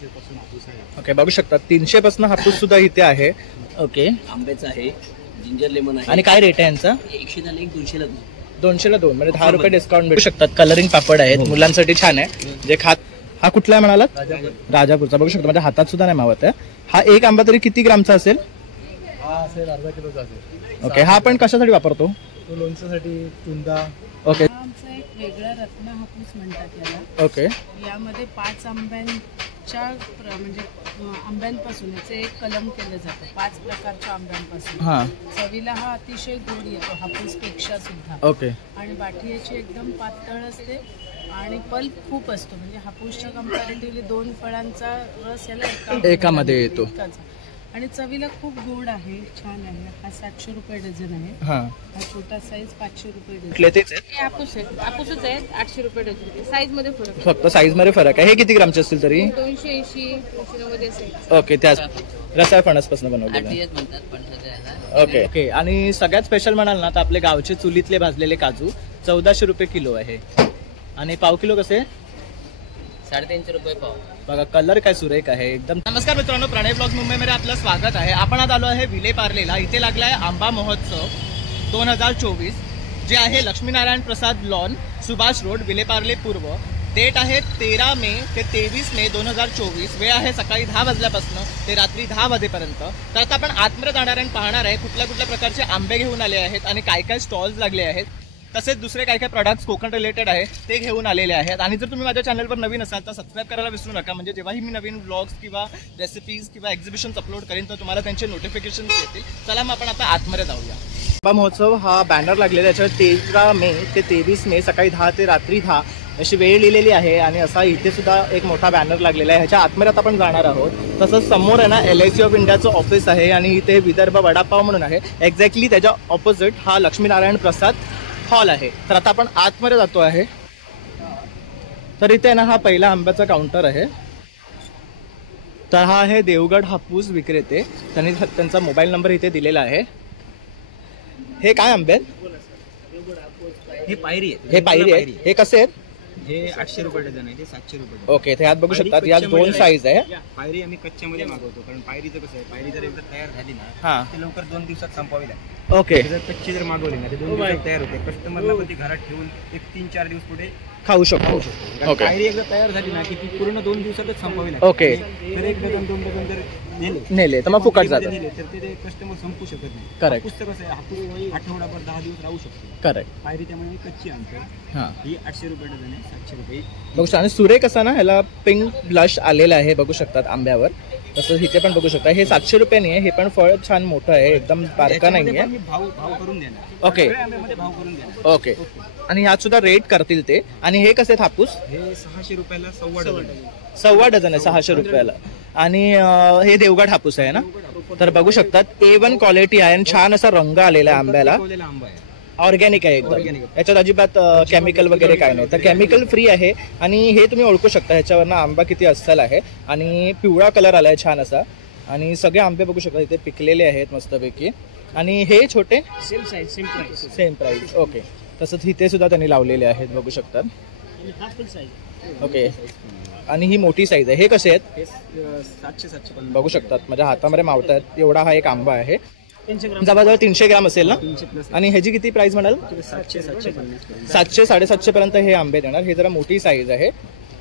300 पासून हापूस आहे. ओके, बघू शकता 300 पासून हापूस सुद्धा इथे आहे. ओके, आंब्याचा आहे, जिंजर लेमन आहे. आणि काय रेट आहे यांचा? 100 ला 1, 200 ला 2. 200 ला 2 म्हणजे 10 रुपये डिस्काउंट भेटू शकतात. कलरिंग पापड आहेत, मुलांसाठी छान आहे. जे खात हा कुठला आहे म्हणालात? राजापूरचा. बघू शकता माझ्या हातात सुद्धा नाही मावत आहे. हा एक आंबा तरी किती ग्रामचा असेल? हा असेल अर्धा किलोचा असेल. ओके, हा आपण कशासाठी वापरतो? तो लोणच्यासाठी, चुंदा. ओके आमचा एक वेगळा रत्न हापूस म्हणतात याला. ओके, यामध्ये 5 आंब्यांच्या म्हणजे आंब्यांपासून याचे एक कलम केलं जातं, 5 प्रकारच्या आंब्यांपासून. हां चवीला हा अतिशय गोड येतो हापूस पेक्षा सुद्धा. ओके, आणि बाठी याची एकदम पातळ असते आणि पल्प खूप असतो. म्हणजे हापूसच्या कंपॅरेटिव्हली 2 फळांचा रस याला एकामध्ये येतो. इतकाच. आणि चवीला खूप गोड आहे, छान आहे. हा 700 रुपये डझन आहे. हां हा छोटा साईज 500 रुपये डझन. कुठले तेच आहेत? हे हापूस आहेत, हापूसच आहेत. 800 रुपये डझन. साईज मध्ये फरक आहे. फक्त साईज मध्ये फरक आहे. हे किती ग्रामचे असतील तरी? 280 290 असेल. ओके, त्याच रसाळ फणसपासून बनवलेलं आहे. आरटीएस म्हणतात पण ओके ओके, आणि सगळ्यात स्पेशल म्हणाल ना तर आपले गावचे चुलीतले भाजलेले काजू 1400 रुपये किलो आहे. आणि पाव किलो कसे? 350 रुपये पाव. बघा कलर काय सुरेख आहे एकदम. नमस्कार मित्रांनो, प्रणय ब्लॉग मुंबईमध्ये आपलं स्वागत आहे. आपण आज आलो आहे विलेपार्लेला. इथे लागला आहे आंबा महोत्सव 2024, जे आहे लक्ष्मीनारायण प्रसाद लॉन, सुभाष रोड, विलेपार्ले पूर्व. डेट आहे 13 मे ते 23 मे 2024. वेळ आहे सकाळी 10 वाजल्यापासून ते रात्री 10 वाजेपर्यंत. तर आता आपण आतमध्ये जाणार आणि पाहणार आहे कुठल्या कुठल्या प्रकारचे आंबे घेऊन आले आहेत आणि काय काय स्टॉल्स लागले आहेत. तसेच दुसरे काय काय प्रोडक्ट्स कोकण रिलेटेड आहे ते घेऊन आलेले आहेत. आणि जर तुम्ही माझ्या चॅनलवर नवीन असाल तर सबस्क्राईब करायला विसरू नका, म्हणजे जेव्हाही मी नवीन व्लॉग्स किंवा रेसिपीज किंवा एक्झिबिशन्स अपलोड करेन तर तुम्हाला त्यांचे नोटिफिकेशन्स येतील. चला मग आपण आता आतमध्ये जाऊया. आंबा महोत्सव हा बॅनर लागलेला आहे, त्याच्यावर 13 मे ते 23 मे सकाळी 10 ते रात्री 10 अशी वेळ लिहिलेली आहे. आणि असा इथे सुद्धा एक मोठा बॅनर लागलेला आहे. ह्याच्या आतमध्ये आता आपण जाणार आहोत. तसंच समोर आहे ना LIC ऑफ इंडियाचं ऑफिस आहे आणि इथे विदर्भ वडापाव म्हणून आहे. एक्झॅक्टली त्याच्या ऑपोजिट हा लक्ष्मीनारायण प्रसाद हॉल आहे. तर आता आपण आतमध्ये जातो आहे. तर इथे ना हा पहिला आंब्याचा काउंटर आहे. तर हा आहे देवगड हापूस विक्रेते, त्यांनी त्यांचा मोबाईल नंबर इथे दिलेला आहे. हे काय आंबे आहेत? हे पायरी आहे. हे पायरी आहे. हे कसे आहेत? हे 800 रुपये डझन आहे, ते 700 रुपये. ओके, ते यात बघू शकतात. यात 2 साईज आहे. पायरी आम्ही कच्च्यामध्ये मागवतो, कारण पायरीचं कसं आहे, पायरी जर एकदा तयार झाली ना हां ते लवकर 2 दिवसात संपवावी लागते. ओके, जर कच्ची जर मागवली ना ते 2 दिवसात तयार होते. कस्टमरला पण ती घरात ठेवून एक 3-4 दिवस पुढे खाऊ शकतो. ओके पायरी एकदा तयार झाली ना की ती पूर्ण 2 दिवसातच संपवावी लागते. ओके, तर 1 डझन 2 डझन जर नेले तर मग फुकट जातं. नेले तर ते कस्टमर संपू शकत नाही. करेक्ट पुस्तक कसं आहे, हापूस आठवडाभर 10 दिवस राहू शकतो. करेक्ट. पायरी त्यामुळे मी कच्ची आणतो. हां ही 800 रुपये डझन आहे, 700 रुपये. बघू शकता. आणि सुरेख असा ना ह्याला पिंक ब्लश आलेला आहे, बघू शकतात आंब्यावर. तसंच इथे पण बघू शकता. हे 700 रुपयानी आहे. हे पण फळ छान मोठं आहे, एकदम बारका नाही आहे. मी भाव करून देणार. ओके सगळ्या आंब्यामध्ये भाव करून देणार. ओके, आणि ह्यात सुद्धा रेट करतील ते. आणि हे कसे आहेत हापूस? हे 600 रुपयाला सव्वा डझन आहे. सव्वा डझन आहे 600 रुपयाला. आणि हे देवगड हापूस आहे ना. तर बघू शकतात A1 क्वालिटी आहे आणि छान असा रंग आलेला आहे आंब्याला. पिकवलेला आंबा आहे. ऑर्गॅनिक आहे एकदम. याच्यात अजिबात केमिकल वगैरे काय नाही. तर केमिकल फ्री आहे. आणि हे तुम्ही ओळखू शकता ह्याच्यावरनं आंबा किती अस्सल आहे. आणि पिवळा कलर आलाय छान असा. आणि सगळे आंबे बघू शकता इथे पिकलेले आहेत मस्तपैकी. आणि हे छोटे same size, same price. Same price. Okay, तसंच इथे सुद्धा त्यांनी लावलेले आहेत बघू शकतात. हा फुल साईज. ओके, आणि ही मोठी साईज आहे. हे कसे आहेत? हे 700-750 बघू शकतात माझ्या हातामध्ये मावत आहेत एवढा हा एक आंबा आहे. 300 ग्राम. जवळजवळ 300 ग्राम असेल ना. 300 प्लस. आणि ह्याची किती प्राइस म्हणाल? 700-750. 700-750 पर्यंत हे आंबे देणार. हे जरा मोठी साईज आहे.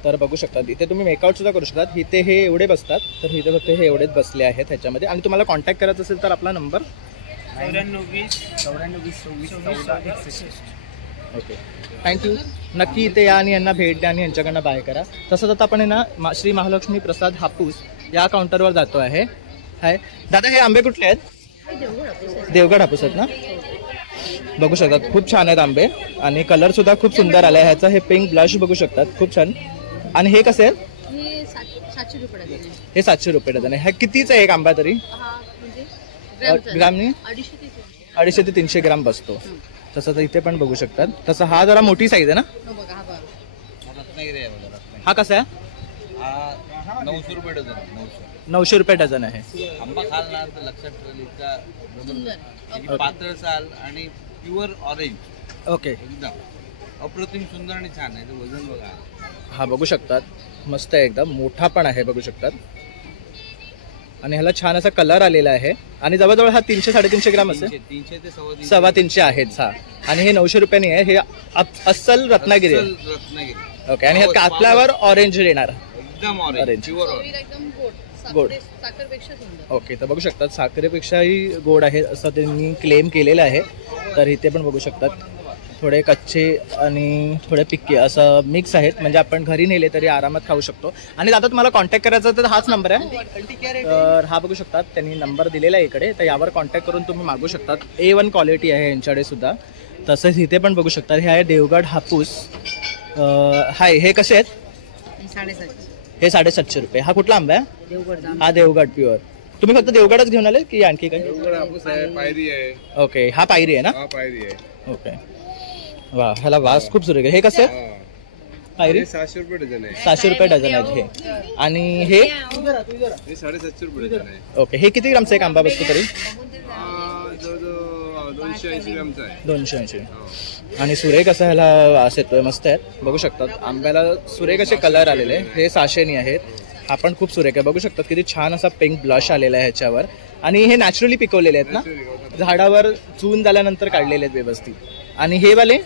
तर बघू शकतात इथे तुम्ही मेकआउट सुद्धा करू शकतात. इथे हे एवढे बसतात, तर इथे फक्त हे एवढेच बसले आहेत ह्याच्यामध्ये. आणि तुम्हाला कॉन्टॅक्ट करायचं असेल तर आपला नंबर 94-20-94-24-14-61. Okay, thank you. नक्की इथे या आणि यांना भेट द्या आणि यांच्याकडनं बाय करा. तसंच आता आपण आहे ना श्री महालक्ष्मी प्रसाद हापूस या काउंटरवर जातो आहे. हाय दादा, हे आंबे कुठले आहेत? देवगड हापूस आहेत ना. बघू शकतात खूप छान आहेत आंबे. आणि कलर सुद्धा खूप सुंदर आलाय ह्याचा. हे पिंक ब्लश बघू शकतात, खूप छान. आणि हे कसे आहेत? हे 700 रुपये डझन आहे. हे 700 रुपये डझन आहे. हा कितीचा आहे एक आंबा तरी? हा म्हणजे ग्रामनी 250 ते 300 ग्राम बसतो. तसं तर इथे पण बघू शकतात. तसं हा जरा मोठी साईज आहे ना. हो बघा, हा बघा. हा कसा आहे? 900 रुपये डझन. 900 रुपये डझन आहे. आंबा खाल ना तर लक्षात ठेवलं इतका सुंदर. पातळ साल आणि प्युअर ऑरेंज, ओके, एकदम अप्रतिम सुंदर आणि छान आहे. वजन बघा. हा बघू शकतात मस्त आहे, एकदम मोठा पण आहे बघू शकतात. आणि ह्याला छान असा कलर आलेला आहे आणि जवळजवळ हा 300-350 ग्राम असेल. 300 ते 350 आहेत हा. आणि हे 900 रुपयांनी आहे. हे अस्सल रत्नागिरी आहे. रत्नागिरी ओके. आणि ह्यात कापल्यावर ऑरेंज येणार. एकदम Orange. Orange pure orange. एकदम गोड. साखरेपेक्षा सुंदर. ओके. तर बघू शकतात साखरेपेक्षाही गोड आहे असं त्यांनी क्लेम केलेलं आहे. तर इथे पण बघू शकतात थोडे कच्चे आणि थोडे पिक्के असं मिक्स आहेत, म्हणजे आपण घरी नेले तरी आरामात खाऊ शकतो. आणि दादा तुम्हाला कॉन्टॅक्ट करायचा तर हाच नंबर आहे. तर हा बघू शकतात त्यांनी नंबर दिलेला आहे इकडे, तर यावर कॉन्टॅक्ट करून तुम्ही मागू शकतात. A1 क्वालिटी आहे यांच्याकडे सुद्धा. तसंच इथे पण बघू शकतात. हे आहे देवगड हापूस. हाय, हे कसे आहेत? 750. हे 750 रुपये. हा कुठला आंबा आहे? हा देवगड प्युअर. तुम्ही फक्त देवगडच घेऊन आले की आणखी काही? पायरी आहे. ओके. हा पायरी आहे ना? हा पायरी आहे. ओके. वा, ह्याला वास खूप सुरेख आहे. हे कसे आहे? पायरी 700 रुपये डझन आहे. 700 रुपये डझन आहेत हे. आणि हे हे 750 रुपये डझन आहे. ओके. हे किती ग्रामचा एक आंबा बसतो तरी? जवळजवळ 280 ग्रामचा आहे. 280. आणि सुरेख असा ह्याला वास येतोय. मस्त आहेत बघू शकतात. आंब्याला सुरेख असे कलर आलेले. हे 600 आहेत. हा पण खूप सुरेख आहे. बघू शकतात किती छान असा पिंक ब्लश आलेला आहे ह्याच्यावर. आणि हे नॅचरली पिकवलेले आहेत ना, झाडावर चून झाल्यानंतर काढलेले आहेत व्यवस्थित. आणि हे वाले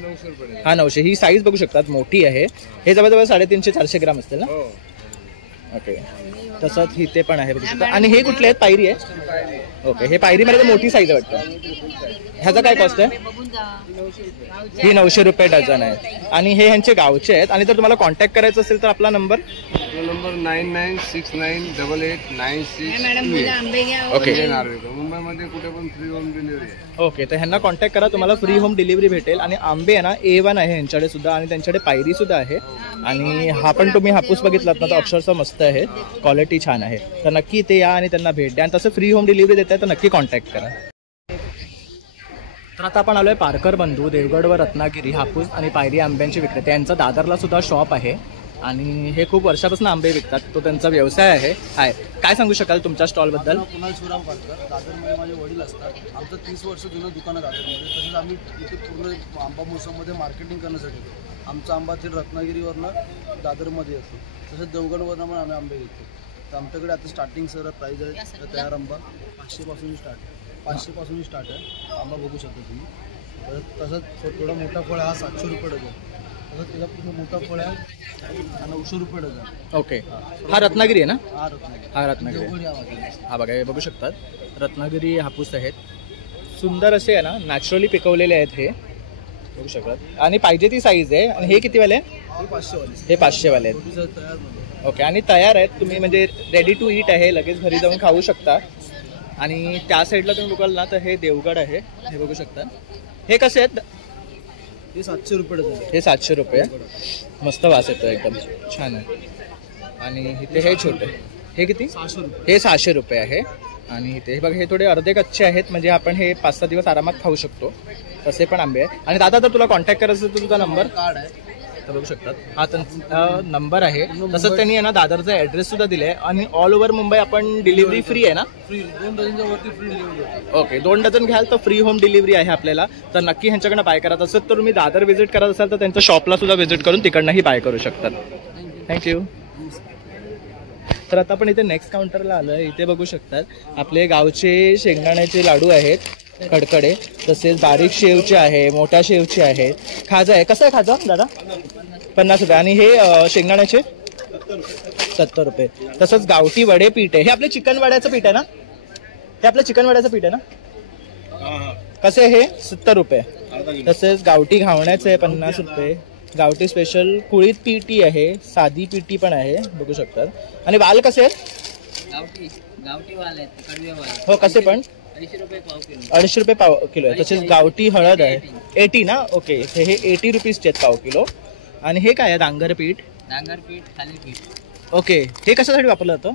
900 रुपये. हा 900. ही साईज बघू शकतात मोठी आहे. हे जवळजवळ 350-400 ग्राम असतील ना? ओके. तसंच इथे पण आहे बघू शकता. आणि हे कुठले आहेत? पायरी आहे. ओके. हे पायरीमध्ये मोठी साईज आहे वाटतं. ह्याचा काय कॉस्ट आहे? ही 900 रुपये डझन आहे. आणि हे ह्यांचे गावचे आहेत. आणि जर तुम्हाला कॉन्टॅक्ट करायचं असेल तर आपला नंबर 9969889628. ओके. मुंबईमध्ये कुठे पण फ्री होम डिलिव्हरी आहे. ओके. तर ह्यांना कॉन्टॅक्ट करा, तुम्हाला फ्री होम डिलिव्हरी भेटेल. आणि आंबे आहे ना A1 आहे ह्यांच्याकडे सुद्धा. आणि त्यांच्याकडे पायरी सुद्धा आहे. आणि हा पण तुम्ही हापूस बघितलात ना, तर अक्षरशः मस्त आहे, क्वालिटी छान आहे. तर नक्की ते या आणि त्यांना भेट द्या. आणि तसं फ्री होम डिलिव्हरी देत आहे तर नक्की कॉन्टॅक्ट करा. तर आता आपण आलोय पारकर बंधू देवगडवर रत्नागिरी हापूस आणि पायरी आंब्यांचे विक्रेते. यांचा दादरला सुद्धा शॉप आहे आणि हे खूप वर्षापासून आंबे विकतात. तो त्यांचा व्यवसाय आहे. हाय, काय सांगू शकाल तुमच्या स्टॉलबद्दल? कुणाल शिवराम पारकर. दादरमध्ये माझे वडील असतात. आमचं 30 वर्ष जुनं दुकान आहे दादरमध्ये. तसेच आम्ही इथे पूर्ण आंबा मोसममध्ये मार्केटिंग करण्यासाठी येतो. आमचा आंबा ते रत्नागिरीवरनं दादरमध्ये येतो. तसंच देवगडवरनं पण आम्ही आंबे घेतो. तर आमच्याकडे आता स्टार्टिंग सर प्राईज आहे. तर तयार आंबा 500 स्टार्ट आहे. 500 स्टार्ट आहे आंबा, बघू शकता तुम्ही. तर तसंच थोडा मोठा फळ हा 700 रुपये डझन. तसंच त्याचा पूर्ण मोठा फळ आहे 900 रुपये डझन. ओके. हा रत्नागिरी आहे ना? हा रत्नागिरी. हा रत्नागिरी आहे. देवगड या वाटेला. हा बघा, हे बघू शकतात रत्नागिरी हापूस आहेत. सुंदर असे आहे ना, नॅचरली पिकवलेले आहेत हे बघू शकतात. आणि पाहिजे ती साईज आहे. आणि हे किती वाले? हे 500 वाले. हे 500 वाले आहेत. तयार मध्ये. ओके. आणि तयार आहेत तुम्ही, म्हणजे रेडी टू ईट आहे, लगेच घरी जाऊन खाऊ शकता. आणि त्या साईडला तुम्ही बघाल ना, तर हे देवगड आहे. हे बघू शकता. हे कसे आहेत? हे 700 रुपये डझन. हे 700 रुपये. मस्त वास येतो, एकदम छान आहे. आणि इथे हे छोटे, हे किती? 600 रुपये. हे 600 रुपये आहे. आणि इथे हे बघा, हे थोडे अर्धे कच्चे आहेत, म्हणजे आपण हे 5-6 दिवस आरामात खाऊ शकतो. तसे पण आंबे आहे. आणि दादा, जर तुला कॉन्टॅक्ट करायचं असेल तर तुझा नंबर कार्ड आहे. तर बघू शकतात. हा त्यांचा नंबर आहे. तसंच त्यांनी आहे ना दादरचा ॲड्रेस सुद्धा दिला आहे. आणि ऑल ओव्हर मुंबई आपण डिलिव्हरी फ्री आहे ना? फ्री 2 डझनच्या वरती फ्री डिलिव्हरी आहे. ओके. 2 डझन घ्याल तर फ्री होम डिलिव्हरी आहे आपल्याला. तर नक्की ह्यांच्याकडनं बाय करा. तसंच तर तुम्ही दादर व्हिजिट करत असाल तर त्यांच्या शॉपला सुद्धा व्हिजिट करून तिकडनंही बाय करू शकतात. थँक्यू. तर आता आपण इथे नेक्स्ट काउंटरला आलो आहे. इथे बघू शकतात आपले गावचे शेंगदाण्याचे लाडू आहेत, कडकडे. तसेच बारीक शेवचे आहे, मोठ्या शेवचे आहे, खाजा आहे. कसं आहे खाजा दादा? 50 रुपये. आणि हे शेंगदाण्याचे 70 रुपये. तसंच गावठी वडे पीठ आहे. हे आपले चिकन वड्याचं पीठ आहे ना? हे आपलं चिकन वड्याचं पीठ आहे ना? कसे हे? 70 रुपये. तसेच गावठी घावण्याचं आहे 50 रुपये. गावठी स्पेशल कुळीत पीठी आहे, साधी पीठी पण आहे बघू शकतात. आणि वाल कसे आहेत? गावठी वाल आहेत, कडवे वाल. हो, कसे पण? 250 रुपये पाव किलो. 250 रुपये पाव किलो आहे. तसेच गावठी हळद आहे 80 ना? ओके. हे 80 रुपीजचे आहेत पाव किलो. आणि हे काय आहे? डांगर पीठ. डांगर पीठ, थालीपीठ. ओके. हे कशासाठी वापरलं जातं?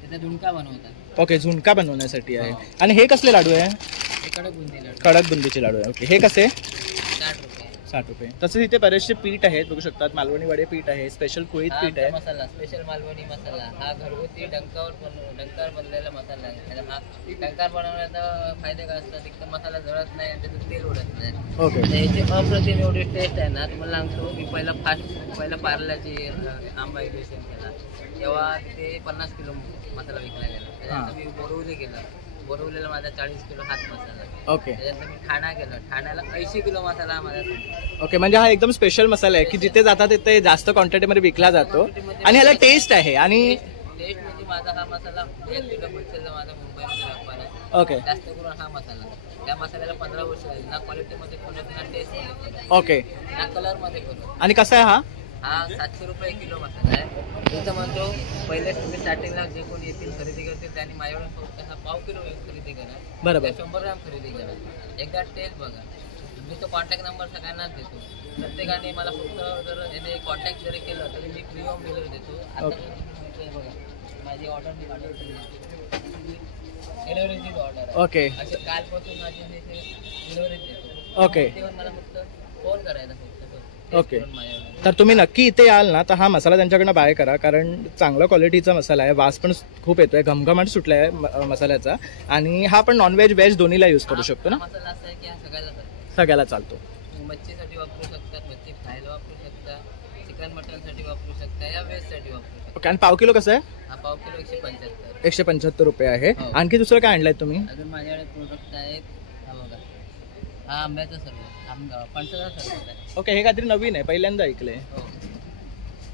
त्याचा झुणका बनवतात. ओके, झुणका बनवण्यासाठी आहे. आणि हे कसले लाडू आहे? हे कडक बुंदी लाडू. कडक बुंदीचे लाडू आहे. ओके. हे कसे? 60 रुपये. 60 रुपये. तसंच इथे बरेचसे पीठ आहेत बघू शकतात. मालवणी वडे पीठ आहे, स्पेशल कुळीत हा पीठ आमचा आहे. मसाला स्पेशल मालवणी मसाला. हा घरगुती डंकावर बनलेला मसाला आहे. आणि हा डंकार बनवण्याचा फायदे काय असतात, एक तर मसाला जळत नाही आणि त्याचं तेल उडत नाही. ओके. तर ह्याची अप्रतिम एवढी टेस्ट आहे ना. तुम्हाला सांगतो मी पहिला पार्ल्याची आंबा इलेक्शन केला तेव्हा तिथे 50 किलो मसाला विकला गेला. त्याच्यानंतर मी बोरवली केला. बोरवलेला माझा 40 किलो हात मसाला. ओके. त्याच्यानंतर मी ठाणा केला. ठाण्याला 80 किलो मसाला माझा. ओके, म्हणजे हा एकदम स्पेशल मसाला आहे की जिथे जातात तिथे जास्त क्वांटिटीमध्ये विकला जातो आणि ह्याला टेस्ट आहे. आणि टेस्ट म्हणजे माझा हा मसाला 1 किलो होलसेलला माझा मुंबईमध्ये व्यापार आहे. ओके. जास्त करून हा मसाला. त्या मसाल्याला 15 वर्ष झाली. ना क्वालिटीमध्ये फरक, ना टेस्ट, ओके. ना कलरमध्ये फरक. आणि कसा आहे हा? हा 700 रुपये किलो मसाला आहे. तुमचं म्हणतो पहिले तुम्ही स्टार्टिंगला जे कोणी येतील खरेदी करतील त्यांनी माझ्याकडून फक्त हा पाव किलो खरेदी करा. बरोबर. 100 ग्राम खरेदी करा. एकदा टेस्ट बघा. मी तो कॉन्टॅक्ट नंबर सगळ्यांनाच देतो. प्रत्येकाने मला फक्त जर याने कॉन्टॅक्ट जरी केलं तरी मी फ्री होम डिलिव्हरी देतो. आता तुम्ही बघा माझी ऑर्डर मी काढून डिलिव्हरीचीच ऑर्डर आहे. ओके. असे कालपासून माझी डिलिव्हरी देतो. ओके. मला फक्त फोन करायचा फक्त. ओके. तर तुम्ही नक्की इथे याल ना तर हा मसाला त्यांच्याकडनं बाय करा, कारण चांगल्या क्वालिटीचा मसाला आहे. वास पण खूप येतोय, घमघमाट सुटला आहे मसाल्याचा. आणि हा पण नॉनव्हेज व्हेज दोन्हीला यूज करू शकतो ना. मसाला असा आहे की हा सगळ्याला चालतो. मच्छीसाठी वापरू शकतात, मच्छी फ्रायला वापरू शकता, चिकन मटनसाठी वापरू शकता, या व्हेजसाठी वापरू शकता. ओके. आणि पाव किलो कसं आहे? हा पाव किलो 175. 175 रुपये आहे. हो. आणखी दुसरं काय आणलंय तुम्ही? अजून माझ्याकडे प्रोडक्ट आहेत. हा बघा, हा आंब्याचा सरबत, फणसाचा सरबत आहे. ओके. हे काहीतरी नवीन आहे, पहिल्यांदा ऐकलंय. हो,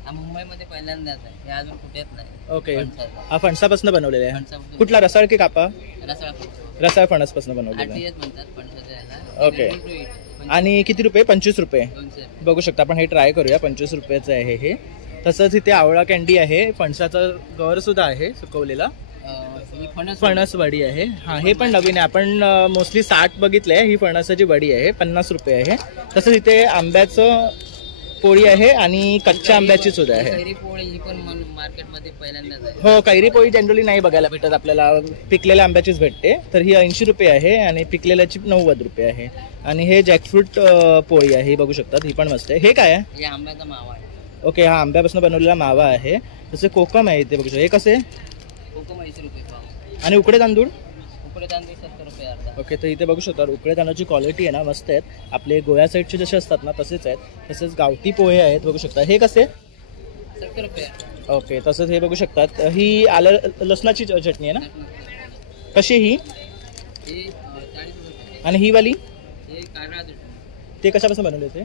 हा मुंबईमध्ये पहिल्यांदाच आहे. हे अजून कुठेच नाही. ओके. फणसाचा. हा फणसापासून बनवलेला आहे. फणसापासून. कुठला, रसाळ की कापा? रसाळ फणसा. रसाळ फणसपासून बनवलेला आहे. RTS म्हणतात फणसाच्या याला. ओके. Ready to eat. आणि किती रुपये? 25 रुपये. 200. बघू शकता आपण, हे ट्राय करूया. 25 रुपयाचं आहे हे. तसंच इथे आवळा कॅन्डी आहे, फणसाचा गर सुद्धा आहे सुकवलेला. ही फणस वडी आहे. हा, हे पण नवीन आहे. आपण मोस्टली 60 बघितलंय. ही फणसाची वडी आहे, 50 रुपये आहे. तसंच इथे आंब्याचं पोळी आहे आणि कच्च्या आंब्याची सुद्धा आहे. कैरी पोळी ही पण मार्केटमध्ये पहिल्यांदाच आहे. हो, कैरी पोळी जनरली नाही बघायला भेटत आपल्याला, पिकलेल्या आंब्याचीच भेटते. तर ही 80 रुपये आहे आणि पिकलेल्याची 90 रुपये आहे. आणि हे जॅकफ्रूट पोळी आहे, ही बघू शकतात. ही पण मस्त आहे. हे काय आहे? हे आंब्याचा मावा आहे. ओके. हा आंब्यापासून बनवलेला मावा आहे. तसे कोकम आहे इथे, बघू शकता. हे कसे? कोकम 80 रुपये पाव. आणि उकडे तांदूळ? उकडे तांदूळ 70 रुपये अर्धा. ओके. तर इथे बघू शकता उकडे तांदळाची क्वालिटी आहे ना, मस्त आहेत. आपले गोव्या साईडचे जसे असतात ना तसेच आहेत. तसेच गावठी पोहे आहेत, बघू शकता. हे कसे? 70 रुपये. ओके. तसंच हे बघू शकतात. ही आलं लसणाची चटणी आहे ना, कशी ही? हे 40 रुपये. आणि ही वाली? हे काढा चटणी. ते कशापासून बनवले ते?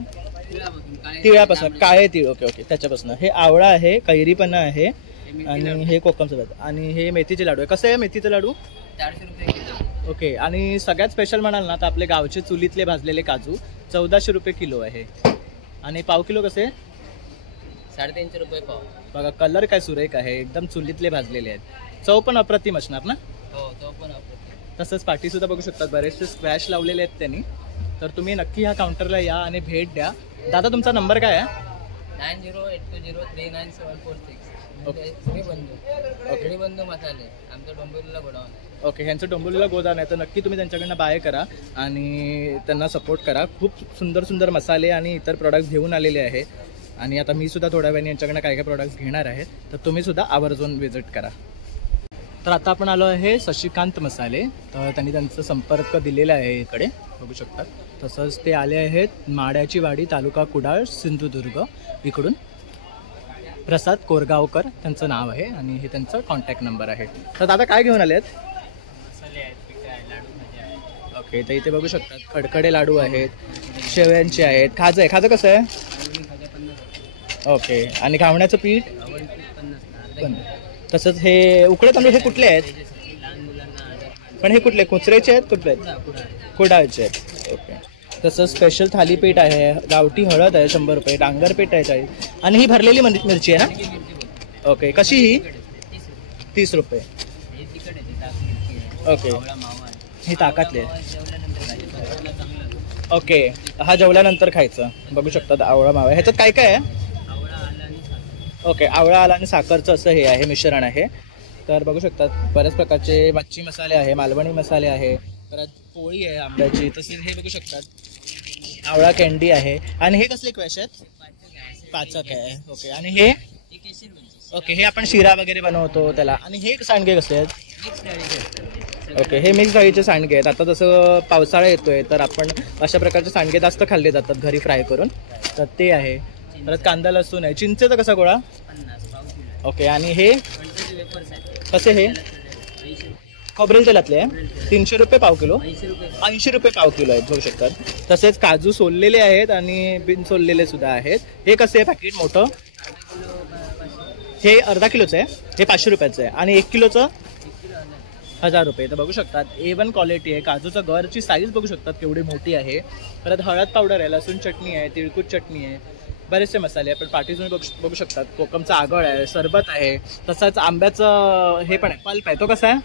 तिळापासून. तिळापासून, काळे तीळ. Okay okay. त्याच्यापासून. हे आवळा आहे, कैरीपणा आहे आणि हे कोकम सगळं. आणि हे मेथीचे लाडू आहे. कसं आहे मेथीचे लाडू? 400 रुपये किलो. ओके. आणि सगळ्यात स्पेशल म्हणाल ना तर आपले गावचे चुलीतले भाजलेले काजू 1400 रुपये किलो आहे. आणि पाव किलो कसे? 350 रुपये पाव. बघा, कलर काय सुरेख आहे, एकदम चुलीतले भाजलेले आहेत. चव पण अप्रतिम असणार ना. हो, तो पण आपण. तसंच पाठी सुद्धा बघू शकतात, बरेचसे स्क्रॅच लावलेले आहेत त्यांनी. तर तुम्ही नक्की ह्या काउंटरला या आणि भेट द्या. दादा, तुमचा नंबर काय आहे? 9082039746. श्रीबंधू मसाले, आमचं डोंबिवलीला गोडाऊन आहे. ओके. ह्यांचं डोंबिवलीला गोदान आहे, तर नक्की तुम्ही त्यांच्याकडनं बाय करा आणि त्यांना सपोर्ट करा. खूप सुंदर सुंदर मसाले आणि इतर प्रोडक्ट्स घेऊन आलेले आहे. आणि आता मी सुद्धा थोड्या वेळाने यांच्याकडनं काय काय प्रोडक्ट्स घेणार आहे, तर तुम्ही सुद्धा आवर्जून व्हिजिट करा. तर आता आपण आलो आहे शशिकांत मसाले. तर त्यांनी त्यांचा संपर्क दिलेला आहे इकडे, बघू शकतात. तसंच ते आले आहेत माड्याची वाडी, तालुका कुडाळ, सिंधुदुर्ग इकडून. प्रसाद कोरगावकर त्यांचं नाव आहे आणि हे त्यांचं कॉन्टॅक्ट नंबर आहे. तर दादा काय घेऊन आले आहेत? मसाले आहेत, पिठे आहे, लाडू भाजी आहे. ओके. तर इथे बघू शकतात खडखडे लाडू आहेत, शेव्यांचे आहेत. खाजं आहे, खाजं कसं आहे? भाज्या 50. ओके. आणि घावण्याचं पीठ? आवड पीठ 50. पण तसंच हे उकडे तांदूळ हे कुठले आहेत? लहान मुलांना आजार. पण हे कुठले, कुचरेचे आहेत, कुठले आहेत? कुडाळचे आहेत. ओके. तसंच स्पेशल थालीपीठ आहे, गावठी हळद आहे 100 रुपये, डांगर पीठ आहे 40. आणि ही भरलेली मिरची आहे ना? ओके. कशी ही? 30 रुपये. हे तिखट आहे, ते ताक मिरची आहे. ओके. आवळा मावा आहे. ही ताकातली आहे. जेवल्यानंतर भाजी खायला चांगलं. ओके. हा जेवल्यानंतर खायचं. बघू शकतात आवळा मावा. ह्याच्यात काय काय आहे? आवळा आला आणि साखर. ओके. आवळा आला आणि साखरचं असं हे आहे, मिश्रण आहे. तर बघू शकतात बऱ्याच प्रकारचे मच्छी मसाले आहे, मालवणी मसाले आहे, परत पोळी आहे आंब्याची. तसेच हे बघू शकतात आवळा कॅन्डी आहे. आणि हे कसले क्वॅश आहेत? पाचक आहे. ओके. आणि हे ओके, हे आपण शिरा वगैरे बनवतो त्याला. आणि हे सांडगे कसले आहेत? ओके, हे मिक्स डाळीचे सांडगे आहेत. आता जसं पावसाळा येतोय तर आपण अशा प्रकारचे सांडगे जास्त खाल्ले जातात घरी फ्राय करून, तर ते आहे. परत कांदा लसूण आहे. चिंचेचा कसा गोळा? ओके. आणि हे कसे? हे खोबरेल तेलातले आहे. 300 रुपये पाव किलो, 80 रुपये पाव किलो आहेत बघू शकतात. तसेच काजू सोललेले आहेत आणि बिन सोललेले सुद्धा आहेत. हे कसे आहे पॅकेट मोठं? हे अर्धा किलोचं आहे, हे 500 रुपयाचं आहे. आणि 1 किलोचं 1000 रुपये. तर बघू शकतात A1 क्वालिटी आहे. काजूचा गरची साईज बघू शकतात केवढी मोठी आहे. परत हळद पावडर आहे, लसूण चटणी आहे, तिळकुट चटणी आहे, बरेचसे मसाले आहे. पण पाठी तुम्ही बघू शकतात कोकमचा आगळ आहे, सरबत आहे. तसंच आंब्याचं हे पण आहे, पल्प आहे. तो कसा आहे?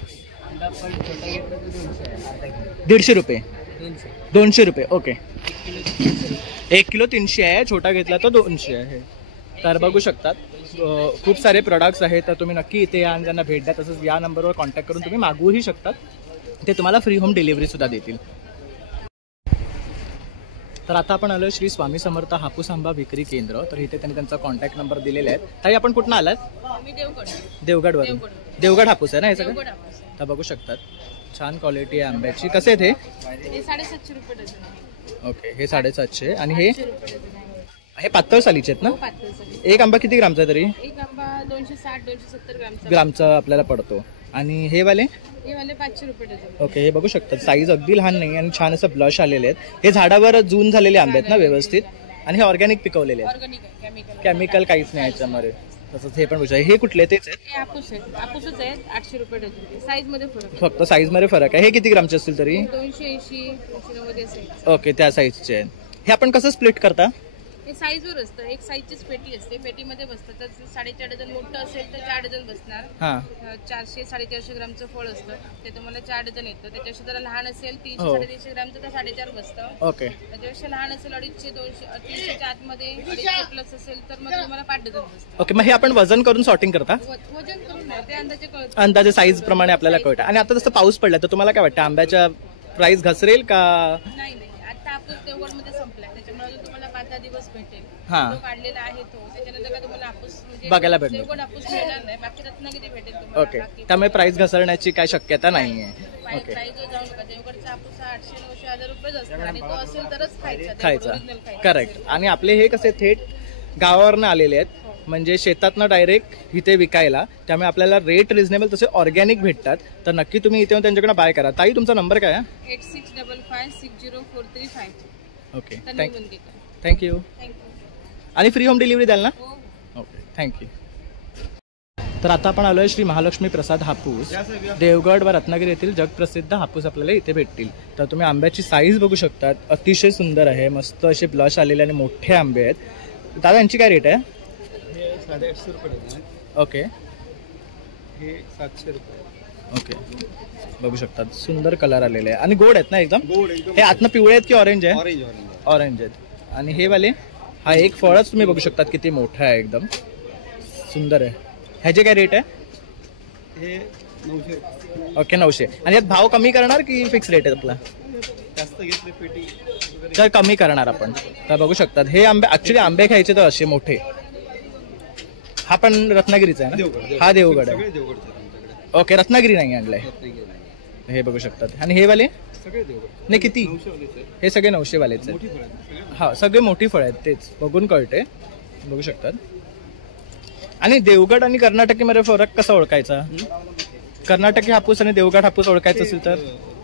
150 रुपये, 200 रुपये. ओके. 1 किलो 300 आहे, छोटा घेतला तर 200 आहे. तर बघू शकतात खूप सारे प्रोडक्ट्स आहेत. तर तुम्ही नक्की इथे या आणि त्यांना भेट द्या. तसंच या नंबरवर कॉन्टॅक्ट करून तुम्ही मागवूही शकतात. ते तुम्हाला फ्री होम डिलिव्हरीसुद्धा देतील. तर आता आपण आलो श्री स्वामी समर्थ हापूस आंबा विक्री केंद्र. तर इथे त्यांनी त्यांचा कॉन्टॅक्ट नंबर दिलेला आहे. ताई आपण कुठून आलात? देवगडवरून. देवगड हापूस आहे ना हे सगळं? तर बघू शकतात छान क्वालिटी आहे आंब्याची. कसे आहेत हे? 750 रुपये डझन आहे. ओके, हे 750. आणि हे 800 रुपये डझन आहे. हे पातळ सालीचे आहेत ना? पातळ साली. एक आंबा किती ग्रामचा आहे तरी? एक आंबा 260-270 ग्रामचा आपल्याला पडतो. आणि हे वाले? हे वाले 500 रुपये डझन. ओके, हे बघू शकतात साईज अगदी लहान नाही आणि छान असं ब्लश आलेले आहेत. हे झाडावर जून झालेले आंबे आहेत ना व्यवस्थित. आणि हे ऑर्गॅनिक पिकवलेले आहेत, ऑर्गॅनिक आहे, केमिकल केमिकल काहीच नाही याच्यामध्ये. तसंच हे पण बघू. हे कुठले? तेच आहेत? हे हापूस आहेत, हापूसच आहेत. 800 रुपये डझन. साईज मध्ये फरक फक्त साईज मध्ये फरक आहे. हे किती ग्रामचे असतील तरी? 280-290 असेल. ओके, त्या साईजचे आहेत. हे आपण कसं स्प्लिट करता? हे साईजवर असतं. एक साईजचीच पेटी असते, पेटीमध्ये बसतं. तर 4.5 डझन मोठं असेल तर 4 डझन बसणार. हां, 400-450 ग्रामचं फळ असतं, ते तुम्हाला 4 डझन येतं. त्याच्यापेक्षा जरा लहान असेल 300-350 ग्रामचं तर 4.5 बसतं. ओके. त्याच्यापेक्षा लहान असेल 250-300च्या आतमध्ये 250 प्लस असेल तर मग तुम्हाला 5 डझन बसतं. ओके, मग हे आपण वजन करून सॉर्टिंग करता? वजन करून नाही, ते अंदाजे कळतं. अंदाजे साईज प्रमाणे आपल्याला कळतं. आणि आता जसं पाऊस पडला तर तुम्हाला काय वाटतं आंब्याच्या प्राइस घसरेल का? नाही, आता हापूस देवगडमध्ये संपलाय, त्याच्यामुळे अजून तुम्हाला 5-10 दिवस भेटेल. हां, जो काढलेला आहे तो, त्याच्यानंतर काय तुम्हाला हापूस म्हणजे बघायला भेटेल. देवगड हापूस मिळणार नाही, बाकी रत्नागिरी भेटेल तुम्हाला. ओके, बाकी त्यामुळे प्राइस घसरण्याची काय शक्यता नाही आहे. ओके, प्राईज जाऊ नका. देवगडचा हापूस हा 800-900 रुपयेच असणार आणि तो असेल तरच खायचा. खायचा. original खायचा. करेक्ट. आणि आपले हे कसे थेट गावावरनं आलेले आहेत, म्हणजे शेतातनं डायरेक्ट इथे विकायला. त्यामुळे आपल्याला रेट रिझनेबल तसे ऑर्गॅनिक भेटतात. तर नक्की तुम्ही इथे येऊन त्यांच्याकडे बाय करा. ताई तुमचा नंबर काय आहे? 8655604352. Okay, thank you. थँक्यू. आणि फ्री होम डिलिव्हरी द्याल ना? हो. Okay, thank you. तर आता आपण आलोय श्री महालक्ष्मी प्रसाद हापूस. देवगड व रत्नागिरी येथील जगप्रसिद्ध हापूस आपल्याला इथे भेटतील. तर तुम्ही आंब्याची साईज बघू शकतात, अतिशय सुंदर आहे. मस्त असे ब्लश आलेले आणि मोठे आंबे आहेत. दादा यांची काय रेट आहे? हे 850 रुपये डझन आहे. ओके, हे 700 रुपये. ओके, बघू शकतात सुंदर कलर आलेले आहे आणि गोड आहेत ना एकदम. गोड एकदम. हे आतनं पिवळे आहेत की ऑरेंज आहे? ऑरेंज. ऑरेंज आहेत. आणि हे वाले? हा एक फळच तुम्ही बघू शकतात किती मोठा आहे, एकदम सुंदर आहे. ह्याचे काय रेट आहे? हे 900 रुपये. ओके, 900. आणि यात भाव कमी करणार की फिक्स रेट आहे आपला? जास्त घेतले पेटी तर कमी करणार आपण. तर बघू शकतात हे आंबे, ऍक्च्युली आंबे खायचे तर असे मोठे. हा पण रत्नागिरीचा आहे ना? हा देवगड आहे. सगळे देवगडचे आमच्याकडे. ओके, रत्नागिरी नाही आणलाय. हे बघू शकतात. आणि हे वाले? सगळे देवगड. नाही, किती? 900 वाले. हे सगळे 900 वालेच मोठी आहेत. फळं आहेत सगळे. हा, सगळे मोठी फळ आहेत. तेच बघून कळते. बघू शकतात. आणि देवगड आणि कर्नाटकी मध्ये फरक कसा ओळखायचा? कर्नाटकी हापूस आणि देवगड हापूस ओळखायचं असेल तर?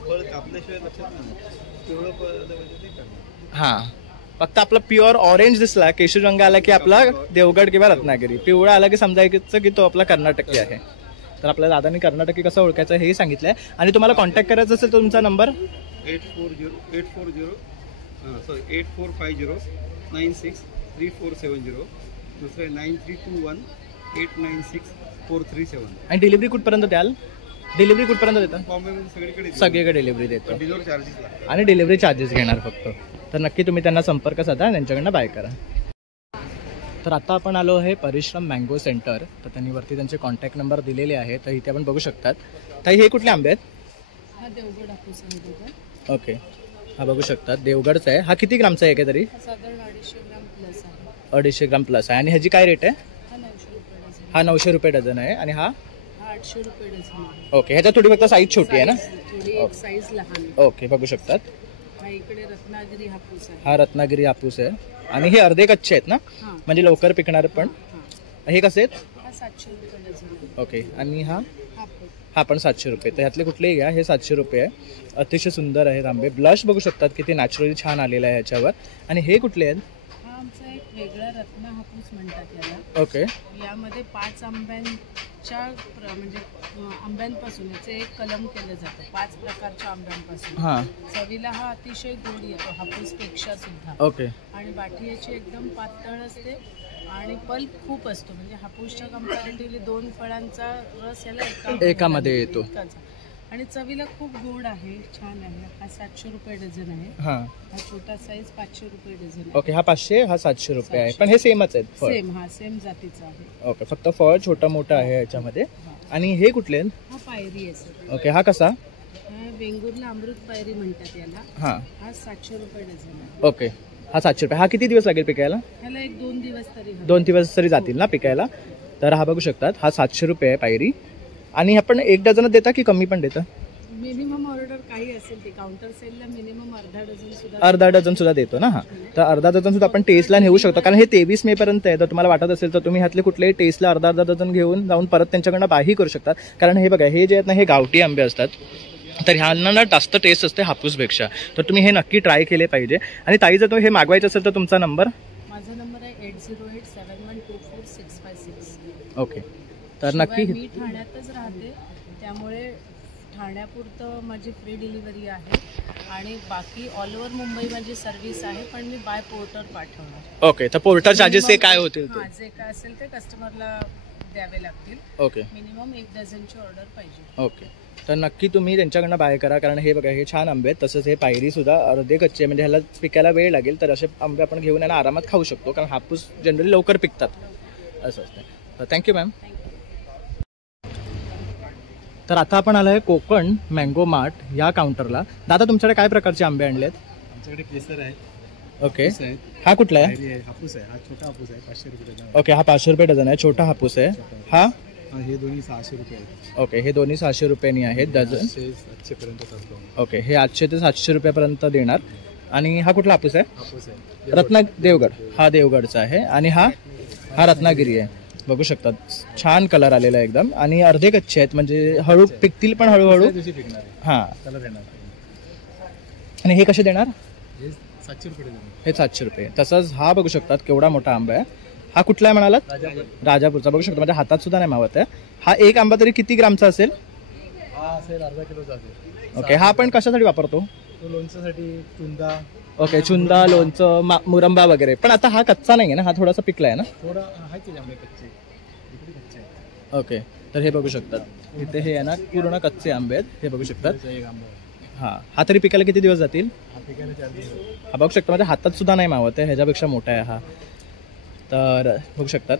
फळ कापल्याशिवाय लक्षात नाही. पिवळं फळ आलं पाहिजे ते करणार. हा, फक्त आपला प्युअर ऑरेंज दिसला, केशरी रंग आला की आपला देवगड किंवा रत्नागिरी, पिवळा आला की समजायचं की तो आपला कर्नाटकी आहे. तर आपल्या दादांनी कर्नाटकी कसं ओळखायचं हे सांगितलंय. आणि तुम्हाला कॉन्टॅक्ट करायचं असेल तर तुमचा नंबर 8440963470. दुसरं 9321896437. आणि डिलिव्हरी कुठपर्यंत द्याल? डिलिव्हरी कुठपर्यंत देता? बॉम्बेमध्ये सगळीकडे सगळीकडे डिलिव्हरी देतो डिलिव्हरी चार्जेस लागतात. आणि डिलिव्हरी चार्जेस घेणार फक्त. तर नक्की तुम्ही त्यांना संपर्क साधा आणि त्यांच्याकडनं बाय करा. तर आता आपण आलो आहे परिश्रम मँगो सेंटर. तर त्यांनी वरती त्यांचे कॉन्टॅक्ट नंबर दिलेले आहे. तर इथे आपण बघू शकतात. ताई हे कुठले आंबे आहेत? हा देवगड हापूस आहे. ओके, हा बघू शकतात देवगडचा आहे. हा किती ग्रामचा आहे तरी? साधारण 250 ग्राम प्लस आहे. 250 ग्राम प्लस आहे. आणि ह्याची काय रेट आहे? हा 900 रुपये डझन. हा 900 रुपये डझन आहे. आणि हा हा 800 रुपये डझन आहे. ओके. ह्याच्यात थोडी फक्त साईज छोटी आहे ना? थोडी एक साईज लहान आहे. ओके बघू शकतात. हा इकडे रत्नागिरी हापूस आहे. हा रत्नागिरी हापूस आहे. आणि हे अर्धे कच्चे आहेत ना, हा. म्हणजे लवकर पिकणार पण. हा. हे कसे आहेत? हा 700 रुपये डझन आहे. ओके. आणि हा हापूस. हा पण 700 रुपये. तर ह्यातले कुठलेही घ्या, हे 700 रुपये आहे. अतिशय सुंदर आहेत आंबे. ब्लश बघू शकतात किती नॅचरली छान आलेला आहे ह्याच्यावर. आणि हे कुठले आहेत? हा आमचा एक वेगळा रत्न हापूस म्हणतात याला. ओके. यामध्ये 5 आंब्यांच्या म्हणजे आंब्यांपासून याचे एक कलम केलं जातं. 5 प्रकारच्या आंब्यांपासून. हां. चवीला हा अतिशय गोड येतो हापूसपेक्षा सुद्धा. ओके. आणि बाठी याची एकदम पातळ असते आणि पल्प खूप असतो. म्हणजे हापूसच्या कंपॅरेटिव्हली 2 फळांचा रस याला एकामध्ये येतो. एकाचा. आणि चवीला खूप गोड आहे, छान आहे. हा 700 रुपये डझन आहे. हां. हा छोटा साईज 500 रुपये डझन आहे. ओके. हा 500, हा 700 रुपये आहे. पण हे सेमच आहेत फळ. सेम, हा सेम जातीचा आहे. ओके. फक्त फळ छोटं मोठं आहे ह्याच्यामध्ये. आणि हे कुठले आहेत? हा पायरी आहे सर. ओके. हा कसा? हा वेंगुर्ला अमृत पायरी म्हणतात याला. हां. हा 700 रुपये डझन आहे. ओके. हा 700 रुपये. हा किती दिवस लागेल पिकायला? ह्याला 1-2 दिवस तरी हवे. 2 दिवस तरी जातील ना पिकायला. तर हा बघू शकतात. हा 700 रुपये आहे पायरी. आणि आपण 1 डझनच देता की कमी पण देता? मिनिमम ऑर्डर काही असेल ते काउंटर सेलला मिनिमम अर्धा डझन सुद्धा. अर्धा डझन सुद्धा देतो ना. हा. तर अर्धा डझन सुद्धा आपण टेस्टला नेऊ शकतो. कारण हे 23 मे पर्यंत आहे. तर तुम्हाला वाटत असेल तर तुम्ही ह्यातले कुठलेही टेस्टला अर्धा डझन घेऊन जाऊन परत त्यांच्याकडनं बाही करू शकतात. कारण हे बघा, हे जे आहेत ना, हे गावठी आंबे असतात. तर ह्यांना ना जास्त टेस्ट असते हापूसपेक्षा. तर तुम्ही हे नक्की ट्राय केले पाहिजे. आणि ताई, जर तुम्ही हे मागवायचं असेल तर तुमचा नंबर? माझा नंबर आहे 8087124656. ओके. तर नक्की मी ठाण्यातच राहते, त्यामुळे ठाण्यापुरतं माझी फ्री डिलिव्हरी आहे. आणि बाकी ऑल ओव्हर मुंबई माझी सर्व्हिस आहे, पण मी बाय पोर्टर पाठवणार. ओके. तर पोर्टर चार्जेस हे काय होतील? हां, जे काय असेल ते कस्टमरला द्यावे लागतील. ओके. मिनिमम 1 डझनची ऑर्डर पाहिजे. ओके. तर नक्की तुम्ही त्यांच्याकडनं बाय करा. कारण हे बघा, हे छान आंबे आहेत. तसंच हे पायरी सुद्धा अर्धे कच्चे, म्हणजे ह्याला पिकायला वेळ लागेल. तर असे आंबे आपण घेऊन यांना आरामात खाऊ शकतो. कारण हापूस जनरली लवकर पिकतात असं असतं. तर थँक्यू मॅम. तर आता आपण आलो आहे कोकण मँगो मार्ट या काउंटरला. दादा, तुमच्याकडे काय प्रकारचे आंबे आणलेत? आमच्याकडे केसर आहे. ओके. हा कुठला आहे? हापूस आहे. हा छोटा हापूस आहे, 500 रुपये डझन. ओके. हा 500 रुपये डझन आहे, छोटा हापूस आहे. हा हे दोन्ही 600 रुपये आहेत. ओके. हे दोन्ही 600 रुपयांनी आहेत डझन. 700 पर्यंत चालतो. ओके. हे 800 ते 700 रुपयापर्यंत देणार. आणि हा कुठला हापूस आहे? हापूस आहे देवगड. हा देवगडचा आहे. आणि हा रत्नागिरी आहे. बघू शकतात, छान कलर आलेला आहे एकदम. आणि अर्धे कच्चे आहेत, म्हणजे हळू पिकतील पण हळूहळू. पिकणार आहे. हां. कलर येणार. आणि हे कसे देणार? हे 700 रुपये डझन. हे 700 रुपये. तसंच हा बघू शकतात केवढा मोठा आंबा आहे. हा कुठला आहे म्हणालात? राजापूरचा. बघू शकतो, माझ्या हातात सुद्धा नाही मावत आहे. हा एक आंबा तरी किती ग्रामचा असेल? हा असेल अर्धा किलोचा असेल. ओके. हा आपण कशासाठी वापरतो? तो लोणच्यासाठी, चुंदा. ओके. चुंदा, लोणचं, मुरंबा वगैरे. पण आता हा कच्चा नाही आहे ना, हा थोडासा पिकला आहे ना? थोडा आहे ते आंबे कच्चे, इकडे कच्चे आहेत. ओके. तर हे बघू शकतात, इथे हे आहे ना पूर्ण कच्चे आंबे आहेत. हे बघू शकतात. एक आंबा आहे. हां. हा तरी पिकायला किती दिवस जातील? हा पिकायला 4 दिवस. हा बघू शकता, माझ्या हातात सुद्धा नाही मावत आहे, ह्याच्यापेक्षा मोठा आहे हा. तर बघू शकतात,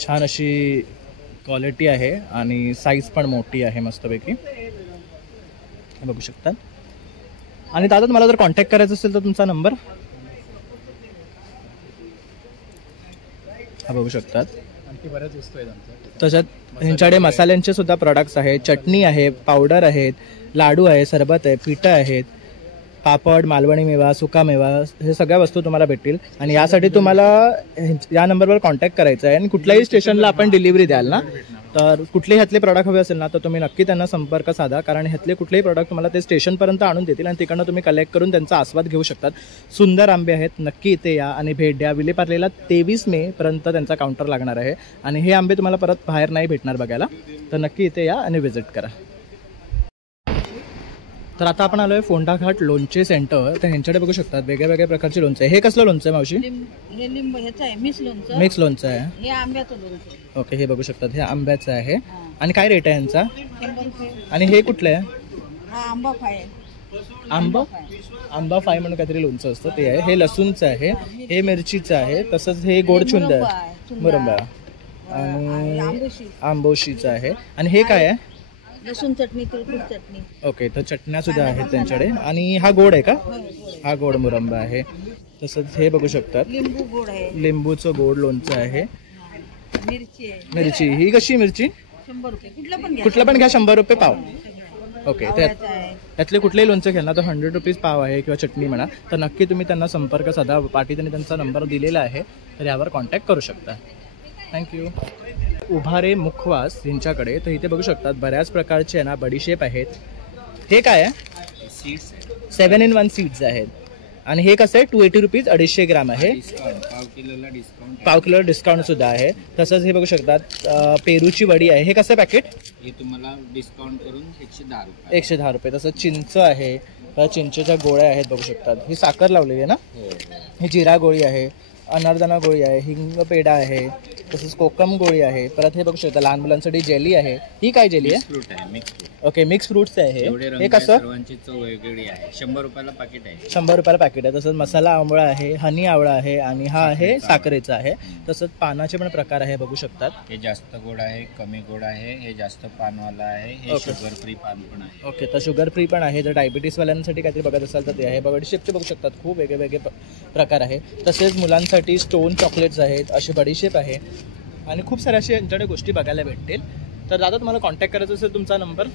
छान अशी क्वालिटी आहे आणि साईज पण मोठी आहे मस्तपैकी. हे बघू शकतात. आणि दादा, तुम्हाला जर कॉन्टॅक्ट करायचं असेल तर तुमचा नंबर? हा बघू शकतात. आणखी बऱ्याच वस्तू आहेत आमच्या. तशात ह्यांच्याकडे मसाल्यांचे सुद्धा प्रोडक्ट्स आहेत. चटणी आहे, पावडर आहेत, लाडू आहे, सरबत आहे, पिठं आहेत, पापड, मालवणी मेवा, सुका मेवा, हे सगळ्या वस्तू तुम्हाला भेटतील. आणि यासाठी तुम्हाला या नंबरवर कॉन्टॅक्ट करायचा आहे. आणि कुठल्याही स्टेशनला आपण डिलिव्हरी द्याल ना, तर कुठलेही ह्यातले प्रॉडक्ट हवे असेल ना, तर तुम्ही नक्की त्यांना संपर्क साधा. कारण ह्यातले कुठलेही प्रॉडक्ट तुम्हाला ते स्टेशनपर्यंत आणून देतील आणि तिकडनं तुम्ही कलेक्ट करून त्यांचा आस्वाद घेऊ शकतात. सुंदर आंबे आहेत. नक्की इथे या आणि भेट द्या. विलेपार्लेला 23 मे पर्यंत त्यांचा काउंटर लागणार आहे. आणि हे आंबे तुम्हाला परत बाहेर नाही भेटणार बघायला. तर नक्की इथे या आणि व्हिजिट करा. तर आता आपण आलोय फोंडा घाट लोणचे सेंटर. तर ह्यांच्याकडे बघू शकतात वेगळ्या वेगळ्या प्रकारचे लोणचे. हे कसलं लोणचं आहे मावशी? हे लिंब ह्याचं आहे, मिक्स लोणचं. मिक्स लोणचं आहे. हे आंब्याचं लोणचं. ओके. हे बघू शकतात, हे आंब्याचं आहे. आणि काय रेट आहे यांचा? 100 रुपये. आणि हे कुठलं आहे? हा आंबा फ्राय आहे. आंबा फ्राय म्हणून काहीतरी लोणचं असतं ते आहे. हे लसूणचं आहे, हे मिरचीचं आहे, तसंच हे गोडचुंद आहे, मुरंबा, आणि आंबोशीचं आहे. आणि हे काय आहे? लसूण चटणी, तिळकुट चटणी. ओके, तर चटण्या सुद्धा आहेत त्यांच्याकडे. आणि हा गोड आहे का? हा गोड मुरंबा आहे. तसंच हे बघू शकतात, लिंबू गोड आहे, लिंबूचं गोड लोणचं आहे. मिरची आहे. मिरची ही कशी मिरची? 100 रुपये. कुठलं पण घ्या. 100 रुपये पाव. ओके, आवळ्याचं आहे. त्यातले कुठलेही लोणचं घ्याल ना तर 100 रुपीज पाव आहे किंवा चटणी म्हणा, तर नक्की तुम्ही त्यांना संपर्क साधा. पाटी त्यांनी त्यांचा नंबर दिलेला आहे, तर यावर कॉन्टॅक्ट करू शकता. थँक्यू. उभारे मुखवास यांच्याकडे, तर इथे बघू शकतात बऱ्याच प्रकारचे आहे ना बडीशेप आहेत. हे काय आहे? सीड्स 7 in 1 सीड्स आहेत. आणि हे कसं आहे? 280 रुपीज 250 ग्राम आहे. पाव किलोला डिस्काउंट. पाव किलो डिस्काउंट सुद्धा आहे. तसंच हे बघू शकतात पेरूची वडी आहे. हे कसं पॅकेट? हे तुम्हाला डिस्काउंट करून 110 रुपये. 110 रुपये. तसंच चिंच आहे, चिंचेच्या गोळ्या आहेत बघू शकतात. ही साखर लावलेली आहे ना. ही जिरा गोळी आहे, अनारदाना गोळी आहे, हिंग पेढा आहे, तसंच कोकम गोळी आहे. परत हे बघू शकता लहान मुलांसाठी जेली आहे. ही काय जेली आहे? फ्रूट आहे, mix fruit. Okay, mix fruits आहे. हे कसं? सर्वांची चव वेगळी आहे. 100 रुपयाला पाकिट आहे. 100 रुपयाला पॅकेट आहे. तसंच मसाला आवळा आहे, हनी आवळा आहे आणि हा आहे साखरेचा आहे. तसंच पानाचे पण प्रकार आहे बघू शकतात. हे जास्त गोड आहे, कमी गोड आहे, हे जास्त पानवाला आहे, हे शुगर फ्री पान पण आहे. ओके, तर शुगर फ्री पण आहे. जर डायबिटीसवाल्यांसाठी काहीतरी बघत असाल तर ते आहे. बडीशेपचे बघू शकतात खूप वेगळे प्रकार आहे. तसेच मुलांसाठी स्टोन चॉकलेट्स आहेत, अशी बडीशेप आहे आणि खूप साऱ्या अशा यांच्याकडे गोष्टी बघायला भेटतील. तर दादा तुम्हाला कॉन्टॅक्ट करायचं असेल तुमचा नंबर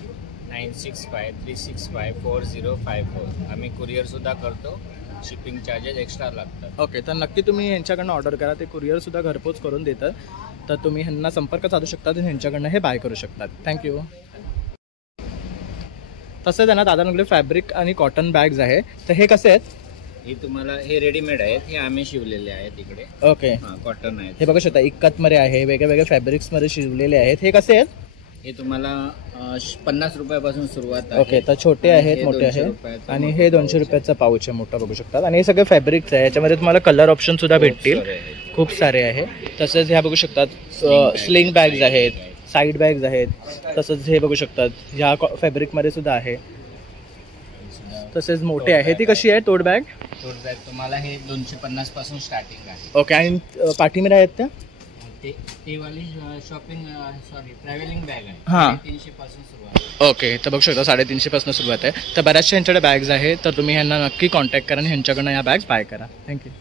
9653654054. आम्ही कुरिअर सुद्धा करतो. शिपिंग चार्जेस एक्स्ट्रा लागतात. ओके, तर नक्की तुम्ही यांच्याकडनं ऑर्डर करा. ते कुरिअर सुद्धा घरपोच करून देतात. तर तुम्ही ह्यांना संपर्क साधू शकता आणि ह्यांच्याकडनं हे बाय करू शकतात. थँक्यू. तसंच आहे ना दादांकडे फॅब्रिक आणि कॉटन बॅग्स आहे. तर हे कसे आहेत? हे तुम्हाला हे रेडीमेड आहेत, हे आम्ही शिवलेले आहेत इकडे. ओके, कॉटन आहेत. हे बघू शकता इक्कतमध्ये आहे, वेगळ्या वेगळ्या फॅब्रिक्समध्ये शिवलेले आहेत. हे कसे आहेत? हे तुम्हाला 50 रुपयापासून सुरुवात आहे. ओके, तर छोटे आहेत, मोठे आहेत आणि हे 200 रुपयाचा पाऊच आहे, मोठा बघू शकतात. आणि हे सगळे फॅब्रिक्स आहे. याच्यामध्ये तुम्हाला कलर ऑप्शन सुद्धा भेटतील, खूप सारे आहे. तसंच ह्या बघू शकतात स्लिंग बॅग्स आहेत, साईड बॅग्स आहेत. तसंच हे बघू शकतात ह्या फॅब्रिकमध्ये सुद्धा आहे. तसेच मोठे आहे. ती कशी आहे टोट बॅग? टोट बॅग तुम्हाला हे 250 पासून स्टार्टिंग आहे. ओके, आणि पाठीमध्ये आहेत त्या ते वाली शॉपिंग ट्रॅव्हलिंग बॅग आहे. हां, 300 पासून सुरुवात. ओके, तर बघू शकता 350 पासून सुरुवात आहे. तर बऱ्याचशा यांच्याकडे बॅग्स आहेत, तर तुम्ही ह्यांना नक्की कॉन्टॅक्ट करा आणि ह्यांच्याकडनं या बॅग्स बाय करा. थँक्यू.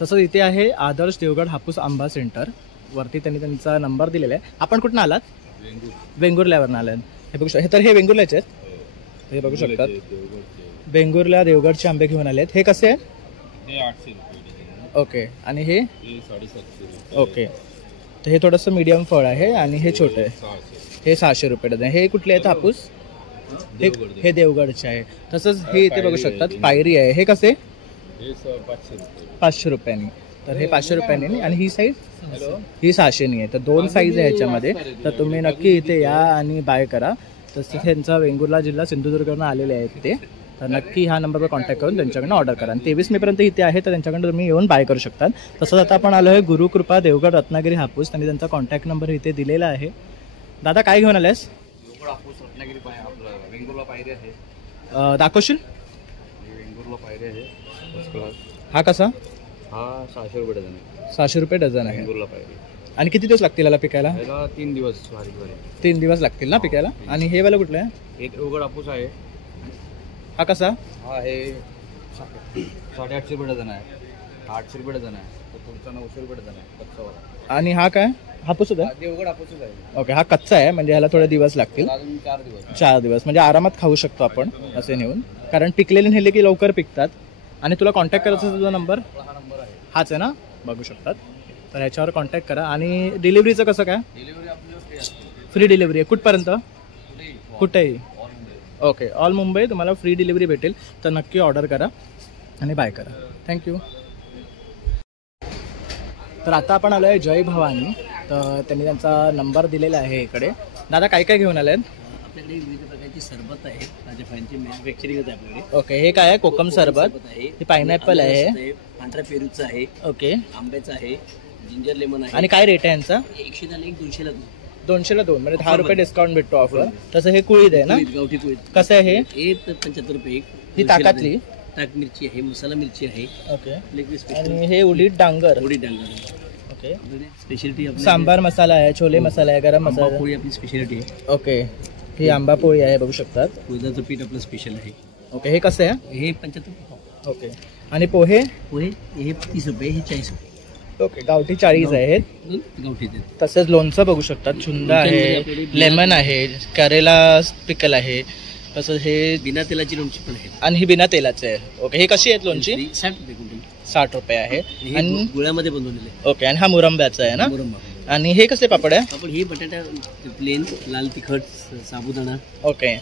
तसंच इथे आहे आदर्श देवगड हापूस आंबा सेंटर. वरती त्यांनी त्यांचा नंबर दिलेला आहे. आपण कुठून आलात? वेंगुर्ल्यावरून आलात. हे बघू शकता, तर हे वेंगुर्ल्याचे आहेत. हे बघू शकतात वेंगुर्ला देवगडचे आंबे घेऊन आले आहेत. हे कसे आहेत? हे 800 रुपये. ओके, आणि हे 750. ओके, तर हे थोडंसं मीडियम फळ आहे आणि हे छोटं आहे. हे 600 रुपये डझन. हे कुठले आहेत हापूस? हे देवगडचे आहे. तसंच हे इथे बघू शकतात पायरी आहे. हे कसे? 500 रुपयांनी. तर हे 500 रुपयांनी. आणि ही साईज ही 600नी आहे. तर 2 साईज आहे ह्याच्यामध्ये. तर तुम्ही नक्की इथे या आणि बाय करा. तसंच त्यांचा वेंगुर्ला जिल्हा सिंधुदुर्गवरून आलेले आहेत ते. तर नक्की ह्या नंबरवर कॉन्टॅक्ट करून त्यांच्याकडनं ऑर्डर करा. आणि 23 मेपर्यंत इथे आहे, तर त्यांच्याकडनं तुम्ही येऊन बाय करू शकता. तसंच आता आपण आलो आहे गुरुकृपा देवगड रत्नागिरी हापूस. त्यांनी त्यांचा कॉन्टॅक्ट नंबर इथे दिलेला आहे. दादा काय घेऊन आलेस? रत्नागिरी वेंगुर्ला पायरी आहे. दाखवशील? वेंगुर्ला पायरी आहे. हा कसा? हा 600 रुपये डझन आहे. 600 रुपये डझन आहे. वेंगुर्ला पायरी. आणि किती दिवस लागतील याला पिकायला? याला 3 दिवस. 3 दिवस लागतील ना पिकायला. आणि हे वाला कुठलं आहे? हे देवगड हापूस आहे. हा कसा? हा हे 850 रुपये डझन आहे. 800 रुपये डझन आहे. तर तुमचा 900 रुपये डझन आहे कच्चावाला. आणि हा काय? हापूस सुद्धा? देवगड हापूसच आहे. ओके, हा कच्चा आहे म्हणजे ह्याला थोडे दिवस लागतील. अजून 4 दिवस. 4 दिवस म्हणजे आरामात खाऊ शकतो आपण असे नेऊन, कारण पिकलेले नेले की लवकर पिकतात. आणि तुला कॉन्टॅक्ट करायचा तुझा नंबर? हा नंबर आहे. हाच आहे ना, बघू शकतात. तर ह्याच्यावर कॉन्टॅक्ट करा. आणि डिलिव्हरीचं कसं काय? डिलिव्हरी आपल्याला फ्री असते. फ्री डिलिव्हरी आहे कुठपर्यंत? कुठेही. All Mumbai. Okay, all Mumbai तुम्हाला फ्री डिलिव्हरी भेटेल. तर नक्की ऑर्डर करा आणि बाय करा. थँक्यू. तर आता आपण आलो आहे जय भवानी. तर त्यांनी त्यांचा नंबर दिलेला आहे इकडे. दादा काय काय घेऊन आले आहेत? आपल्याकडे विविध प्रकारची सरबत आहे. माझ्या फॅनची मॅन्युफॅक्चरिंग आहे आपल्याकडे. ओके, हे काय आहे? कोकम सरबत आहे. हे पायनॅपल आहे. पांढऱ्या पेरूचं आहे. ओके, आंब्याचं आहे. जिंजर लेमन आहे. आणि काय रेट आहे यांचा? 100 ला 1, 200 ला 2. 200ला 2 म्हणजे 10 रुपये डिस्काउंट भेटतो ऑफर. तसं हे कुळीद आहे ना? गावठी कुळीद. कसं आहे हे? हे 75 रुपये एक. ही ताकातली ताक मिरची आहे, मसाला मिरची आहे. ओके, लेग पीस आणि हे उडीद डांगर. थोडी डांगर. ओके. स्पेशलिटी आपली सांबार मसाला आहे, छोले मसाला आहे, गरम आंबा मसाला. पोळी आपली स्पेशलिटी आहे. ओके. ही आंबा पोळी आहे बघू शकतात. उडदाचं पीठ आपलं स्पेशल आहे. ओके. हे कसं आहे? हे 75 ओके. आणि पोहे? पोहे हे 30 रुपये, हे 40 रुपये. ओके. गावठी 40 आहेत. गावठी देत. तसेच लोणचं बघू शकतात, छुंद आहे, लेमन आहे, करेला पिकल आहे, तसंच हे बिना तेलाची लोणची पण आहे. आणि ही बिना तेलाचे आहे. ओके. हे कशी आहेत लोणची? 60 रुपये क्विंटल. 60 रुपये आहे. हे आणि गुळामध्ये बनवलेले आहे. ओके. आणि हा मुरंब्याचा आहे ना? मुरंबा. आणि हे कसले पापड आहे? आपण ही बटाटा प्लेन लाल तिखट साबुदाणा. ओके.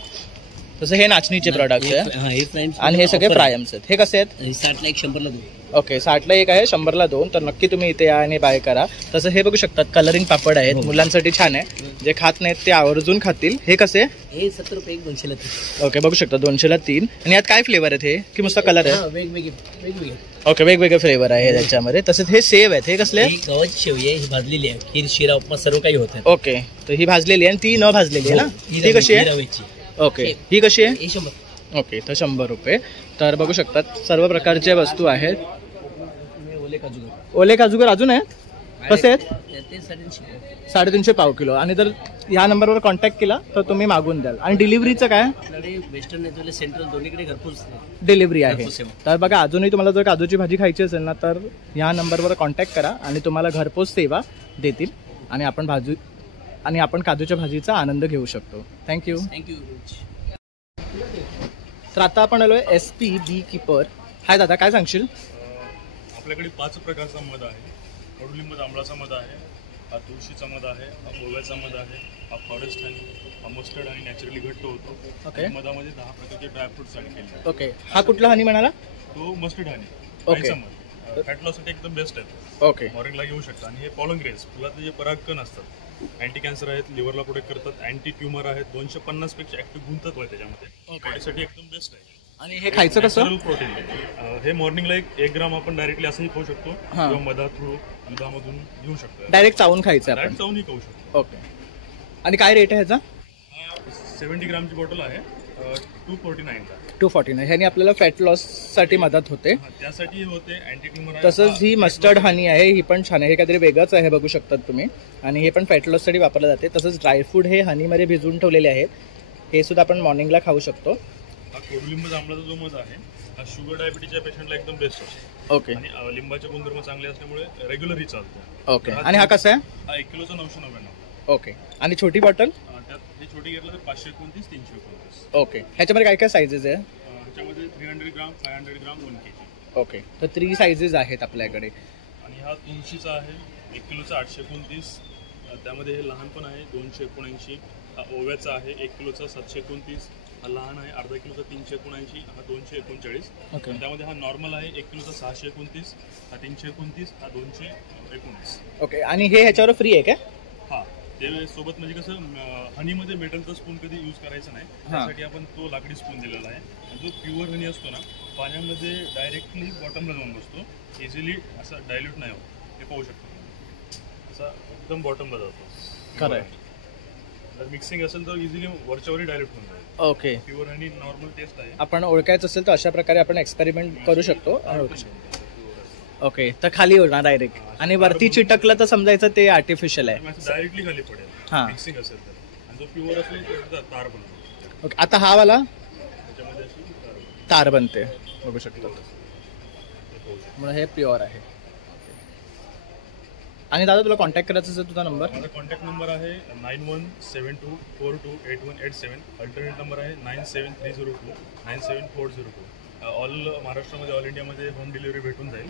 तसं हे नाचणीचे प्रोडक्ट आहे. हा, हे फ्राय आणि हे सगळे फ्रायम्स आहेत. हे कसे आहेत? हे 60 ला 1, 100 ला 2. ओके. 60 ला 1 आहे, 100 ला 2. तर नक्की तुम्ही इथे या आणि बाय करा. तसं हे बघू शकतात कलरिंग पापड आहेत, मुलांसाठी छान आहे. जे खात नाहीत ते आवर्जून खातील. हे कसे? हे 70 रुपये 1, 200 ला 3. ओके. बघू शकता 200 ला 3. आणि यात काय फ्लेवर आहेत हे, की नुसता कलर आहे? वेगवेगळे. ओके. वेगवेगळे फ्लेवर आहे त्याच्यामध्ये. तसेच हे सेव आहेत. हे कसले? ही गव्हाची शेवई आहे, ही भाजलेली आहे. खीर, शिरा, उपमा सर्व काही होत आहे. ओके. तर ही भाजलेली आहे आणि ती न भाजलेली आहे ना? ही कशी आहे? रव्याची. ओके. ही कशी आहे? हे 100. ओके. तर 100 रुपये. तर बघू शकतात सर्व प्रकारच्या वस्तू आहेत. ओले काजू. ओले काजूगर अजून आहेत? कसे आहेत? ते 350. 350 पाव किलो. आणि जर ह्या नंबरवर कॉन्टॅक्ट केला तर तुम्ही मागून द्याल. आणि डिलिव्हरीचं काय? आपल्याकडे वेस्टर्न आहे, सेंट्रल दोन्हीकडे घरपोच डिलिव्हरी आहे. घरपोच सेवा. तर बघा अजूनही तुम्हाला जर काजूची भाजी खायची असेल ना तर ह्या नंबरवर कॉन्टॅक्ट करा आणि तुम्हाला घरपोच सेवा देतील आणि आपण काजूच्या भाजीचा आनंद घेऊ शकतो. थँक्यू. थँक्यू. तर आता आपण आलोय SP बी कीपर. हाय दादा, काय सांगशील? आपल्याकडे 5 प्रकारचा मध आहे. कडुलिंब आंबळाचा मध आहे, हा तुळशीचा मध आहे, हा ओव्याचा मध आहे, हा फॉरेस्ट हनी, हा मस्टर्ड आणि नॅचरली घट्ट होतो. ओके. मधामध्ये 10 प्रकारचे ड्रायफ्रुट्स ऍड केले. ओके. हा कुठला हनी म्हणाला? तो मस्टर्ड हनी. ओके. गाईचा मध फॅट लॉससाठी एकदम बेस्ट आहे. ओके. मॉर्निंगला घेऊ शकता. आणि हे पॉलन ग्रेन्स, फुलातले जे परागकण असतात, अँटी कॅन्सर आहेत, लिव्हरला प्रोटेक्ट करतात, अँटी ट्युमर आहेत, 250 पेक्षा ऍक्टिव्ह गुणतत्व आहे त्याच्यामध्ये. बॉडीसाठी एकदम बेस्ट आहे. आणि हे खायचं कसं? Natural protein. हे मॉर्निंगला 1 ग्राम आपण डायरेक्टली असंही खाऊ शकतो किंवा मधा थ्रू दुधामधून घेऊ शकतो. डायरेक्ट चावून खायचं आपण? डायरेक्ट चावूनही खाऊ शकतो. ओके. आणि काय रेट आहे ह्याचा? 70 ग्रामची बॉटल आहे, 249 ला. 249. ह्याने आपल्याला फॅट लॉस साठी मदत होते. त्यासाठी होते, अँटी ट्युमर. तसंच ही मस्टर्ड हनी आहे, ही पण छान आहे. हे काहीतरी वेगळंच आहे बघू शकतात तुम्ही. आणि हे पण फॅट लॉस साठी वापरलं जाते. तसंच ड्रायफ्रूट हे हनीमध्ये भिजवून ठेवलेले आहेत, हे सुद्धा आपण मॉर्निंगला खाऊ शकतो. हा कडुलिंब जांभळाचा जो मध आहे, हा शुगर डायबिटीच्या पेशंटला एकदम बेस्ट असतो. ओके. आणि लिंबाचे गुणधर्म चांगले असल्यामुळे रेग्युलरही चालतो. ओके. आणि हा कसा आहे? हा 1 किलोचा 999. ओके. आणि छोटी बॉटल? त्यात हे छोटी घेतलं तर 529, 329. ओके. ह्याच्यामध्ये काय काय साईजेस आहे? ह्याच्यामध्ये 300 ग्राम, 500 ग्राम, 1 kg. ओके. तर 3 साईजेस आहेत आपल्याकडे. आणि हा तुळशीचा आहे, 1 किलोचा 829. त्यामध्ये हे लहान पण आहे, 279. हा ओव्याचा आहे, 1 किलोचा 729. हा लहान आहे, अर्धा किलोचा 379. हा 239. ओके. त्यामध्ये हा नॉर्मल आहे, 1 किलोचा 629. हा 329. हा 219. ओके. आणि हे ह्याच्यावर फ्री आहे का? हा, ते सोबत म्हणजे कसं हनीमध्ये मेटलचा स्पून कधी यूज करायचा नाही, त्यासाठी आपण तो लाकडी स्पून दिलेला आहे. आणि जो प्युअर हनी असतो ना, पाण्यामध्ये डायरेक्टली बॉटमला जाऊन बसतो, इझिली असं डायल्यूट नाही होत. ते पाहू शकतो, असा एकदम बॉटमला जातो. करेक्ट. जर मिक्सिंग असेल तर इझिली वरच्यावरही डायरेक्ट होऊन जाईल. ओके. प्युअर हनी नॉर्मल टेस्ट आहे. आपण ओळखायचं असेल तर अशा प्रकारे आपण एक्सपेरिमेंट करू शकतो आणि ओळखू शकतो. ओके. तर खाली होणार डायरेक्ट, आणि वरती चिटकलं तर समजायचं ते आर्टिफिशियल आहे. डायरेक्टली खाली पडेल हां. मिक्सिंग असेल तर. आणि जो प्युअर असेल तर तार बनतो. ओके. आता हा वाला त्याच्यामध्ये अशी तार बनते बघू शकतो. म्हणून हे प्युअर आहे. आणि दादा तुला कॉन्टॅक्ट करायचा असेल तुझा नंबर? माझा कॉन्टॅक्ट नंबर आहे 9172428187. अल्टरनेट नंबर आहे 97302 97402. ऑल महाराष्ट्रामध्ये, ऑल इंडियामध्ये होम डिलिव्हरी भेटून जाईल.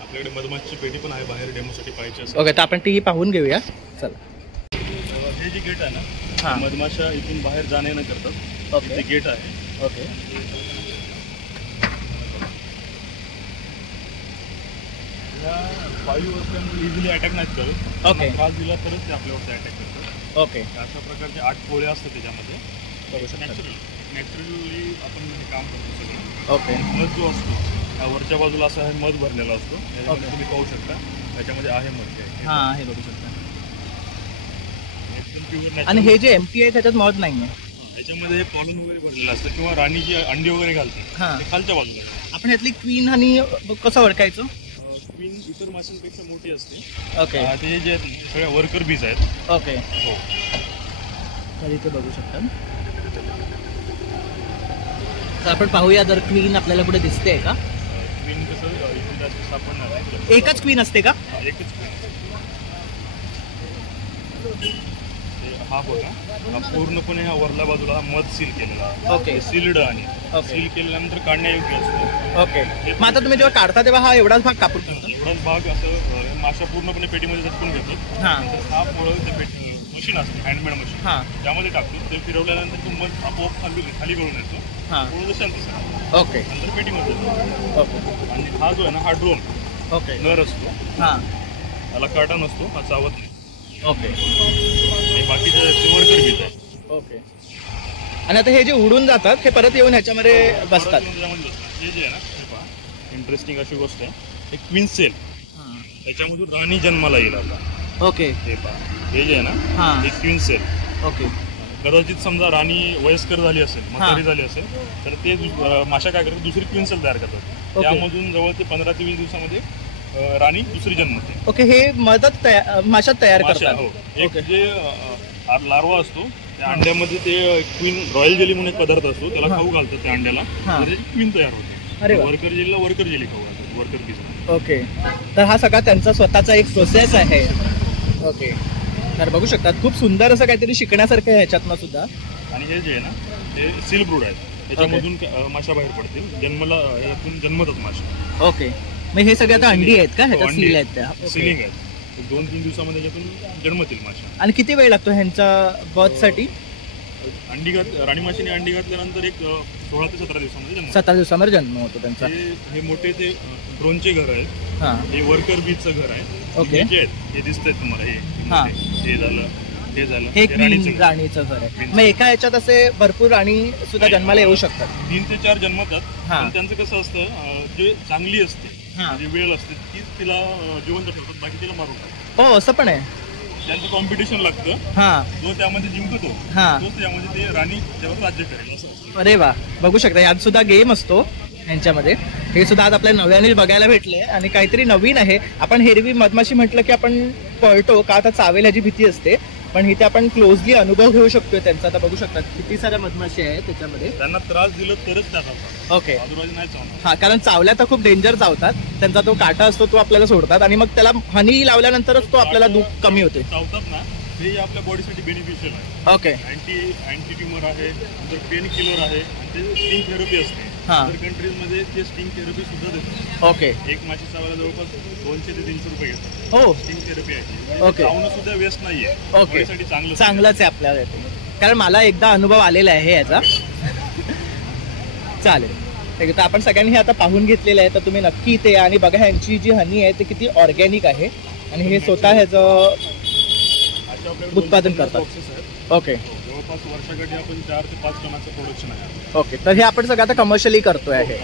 आपल्याकडे मधमाशीची पेटी पण आहे बाहेर डेमोसाठी पाहिजे असेल. ओके. तर आपण ती पाहून घेऊया. चला. हे जे गेट आहे ना, हां. मधमाशा इथून बाहेर जाणे न करतात. ओके. ते गेट आहे. ओके. या 5 वर्षांमध्ये इझिली अटॅक नाहीत करत. ओके. त्रास दिला तरच ते आपल्यावरती अटॅक करतात. ओके. अशा प्रकारचे 8 पोळे असतात त्याच्यामध्ये. नॅचरली आपण हे काम करतो सगळं. ओके. मध जो असतो, हा वरच्या बाजूला असा आहे मध भरलेला असतो. त्याच्यामध्ये तुम्ही पाहू शकता, त्याच्यामध्ये आहे मध. हां, हे बघू शकता. एकदम प्युअर. आणि हे जे एमटी आहे त्याच्यात मध नाही आहे. त्याच्यामध्ये हे पॉलन वगैरे भरलेलं असतं, किंवा राणी जी अंडी वगैरे घालते हां. ते खालच्या बाजूला. आपण यातली क्वीन हनी कसं ओळखायचं? क्वीन इतर माशांपेक्षा मोठी असते. ओके. ते जे सगळ्या वर्कर बीज आहेत. ओके. हो. तर इथे बघू शकता. तर आपण पाहूया जर क्वीन आपल्याला पुढे दिसते का. क्वीन कसं इथे जास्त सापडणार आहे. एकच क्वीन असते का. एकच क्वीन. हा बघा, हा पूर्णपणे ह्या वरल्या बाजूला हा मध सील केलेला आहे. ओके. सील्ड आणि सील केल्यानंतर काढण्यायोग्य असतो. ओके. मग आता तुम्ही जेव्हा काढता तेव्हा हा एवढाच भाग कापून टाकता. एवढाच भाग असं माशा पूर्णपणे पेटीमध्ये झटकून घेतो. हां. हा पोळं ते मशीन असते, हँडमेड मशीन. हां. त्यामध्ये टाकतो. ते फिरवल्यानंतर तो मध आपोआप खाली गळून येतो. हां. पोळं शांत. ओके. नंतर पेटीमध्ये जातो. ओके. आणि हा जो आहे ना, हा ड्रोन. ओके. नर असतो. हां. त्याला काटा नसतो, हा चावत नाही. ओके. हे बाकीचे वर्कर बीज आहे. ओके. आणि आता हे जे उडून जातात हे परत येऊन ह्याच्यामध्ये बसतात. हे जे आहे ना, हे पहा, इंटरेस्टिंग अशी गोष्ट आहे. हे क्वीन सेल, त्याच्यामधून राणी जन्माला येईल आता. ओके. हे पहा, हे जे आहे ना, हे क्वीन सेल. ओके. कदाचित समजा राणी वयस्कर झाली असेल, म्हातारी झाली असेल, तर ते माशा काय करतात, दुसरी क्वीन सेल तयार करतात. त्यामधून जवळ ते 15 ते 20 दिवसामध्ये राणी दुसरी जन्मते. ओके. हे मदत माशात तयार करतात. हो. एक जे लार्वा असतो त्या अंड्यामध्ये ते क्वीन रॉयल जेली म्हणून एक पदार्थ असतो, त्याला खाऊ घालतात त्या अंड्याला, तर क्वीन तयार होते. अरे वर्कर जेलीला वर्कर जेली खाऊ घालतात, वर्कर बीज. ओके. तर हा सगळा त्यांचा स्वतःचा एक प्रोसेस आहे. ओके. तर बघू शकतात खूप सुंदर असं काहीतरी शिकण्यासारखं आहे ह्याच्यातनं सुद्धा. आणि हे जे आहे ना, ते सील ब्रूड आहेत. त्याच्यामधून माशा बाहेर पडतील, जन्माला यातून जन्मतात माशा. ओके. मग हे सगळे आता अंडी आहेत का, ह्याच्या सील आहेत त्या. सिलिंग आहेत. 2-3 दिवसामध्ये यातून जन्मतील माशा. आणि किती वेळ लागतो ह्यांच्या बर्थसाठी. अंडी राणी माशीने अंडी घातल्यानंतर एक 16 ते 17 दिवसामध्ये जन्म. 17 दिवसामध्ये जन्म होतो त्यांचा. हे मोठे ते ड्रोनचे घर आहेत. हां. हे वर्कर बीजचं घर आहे. ओके. जे आहेत हे दिसतंय तुम्हाला. हे झालं, हे झालं. हे राणीचं घर आहे. मग एका ह्याच्यात असे भरपूर राणी सुद्धा जन्माला येऊ शकतात. 3 ते 4 जन्मतात. हां. पण त्यांचं कसं असतं, जे चांगली असते, हां. जी वेळ असते, तीच तिला जिवंत ठेवतात, बाकी तिला मारून टाकतात. हो, असं पण आहे. त्यांचं कॉम्पिटिशन लागतं. हां. जो त्यामध्ये जिंकतो, हां. तोच त्यामध्ये ते राणी त्यावर राज्य करेल असं असतं. अरे वा. बघू शकता यात सुद्धा गेम असतो यांच्यामध्ये. हे सुद्धा आज आपल्या नव्याने बघायला भेटले आणि काहीतरी नवीन आहे. आपण हेरवी मधमाशी म्हटलं की आपण पळतो का, आता चावेल ह्याची भीती असते, पण इथे आपण क्लोजली अनुभव घेऊ शकतोय त्यांचा. आता बघू शकतात किती साऱ्या मधमाशी आहेत त्याच्यामध्ये. त्यांना त्रास दिला तरच त्या चावतात. ओके. अदरवाईज नाही चावणार. हा, कारण चावल्या तर खूप डेंजर चावतात. त्यांचा तो काटा असतो तो आपल्याला सोडतात आणि मग त्याला हनी लावल्यानंतरच तो आपल्याला दुःख कमी होते. चावतात ना, हे आपल्या बॉडीसाठी बेनिफिशियल आहे. ओके. अँटी ट्युमर आहे, नंतर पेन किलर आहे, आणि ते स्टिंग थेरपी असते. हां. अदर कंट्रीजमध्ये ते स्टिंग थेरपी सुद्धा देतात. ओके. एक माशी चावायला जवळपास 200 ते 300 रुपये घेतात. हो. स्टिंग थेरपी आहे. ओके. चावणं सुद्धा वेस्ट नाहीये. ओके. बॉडीसाठी चांगलंच आहे आपल्याला ते. कारण मला एकदा अनुभव आलेला आहे याचा. चालेल. ठीक आहे. तर आपण सगळ्यांनी हे आता पाहून घेतलेलं आहे, तर तुम्ही नक्की इथे या आणि बघा ह्यांची जी हनी आहे ते किती ऑर्गॅनिक आहे आणि हे स्वतः ह्याचं उत्पादन करतात. ओके. जवळपास वर्षाकाठी आपण 4 ते 5 टनाचं प्रोडक्शन आहे. ओके. तर हे आपण सगळं आता कमर्शियली करतोय आहे.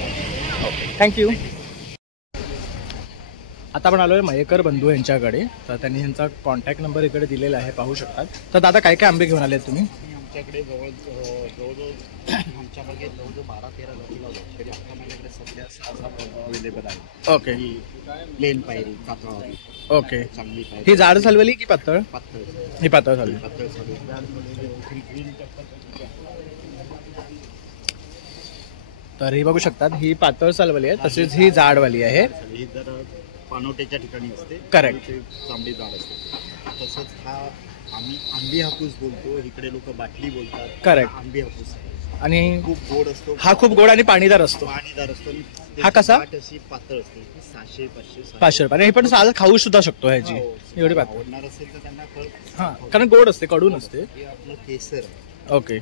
ओके. थँक्यू. आता आपण आलोय मयेकर बंधू यांच्याकडे. तर त्यांनी ह्यांचा कॉन्टॅक्ट नंबर इकडे दिलेला आहे, पाहू शकतात. तर दादा काय काय आंबे घेऊन आले तुम्ही. आमच्याकडे जवळजवळ आमच्या बागेत जवळजवळ 12-13 लकी लावले तरी आता माझ्याकडे सध्या 6-7 अवेलेबल आहे. ओके. प्लेन पायरी, कातळावरी. ओके. चांगली पायरी. ही जाड सालवली की पातळ. पातळ. ही पातळ झाली. पातळ साली. तर ही बघू शकतात ही पातळ सालवली आहे, तसेच ही जाडवाली आहे. ही जर पानवट्याच्या ठिकाणी असते. करेक्ट. चांबडी जाड असते. तसंच हा आम्ही आंबी हापूस बोलतो, इकडे लोक बाटली बोलतात. करेक्ट. आंबी हापूस आहे आणि खूप गोड असतो. हा खूप गोड आणि पाणीदार असतो. पाणीदार असतो. हा कसा. अशी पातळ असते. 700-500 रुपये. आणि हे पण साल खाऊ सुद्धा शकतो ह्याची. एवढी पातळ. आवडणार असेल तर त्यांना फळ. हा, कारण गोड असते, कडून असते. हे आपलं केसर आहे. ओके.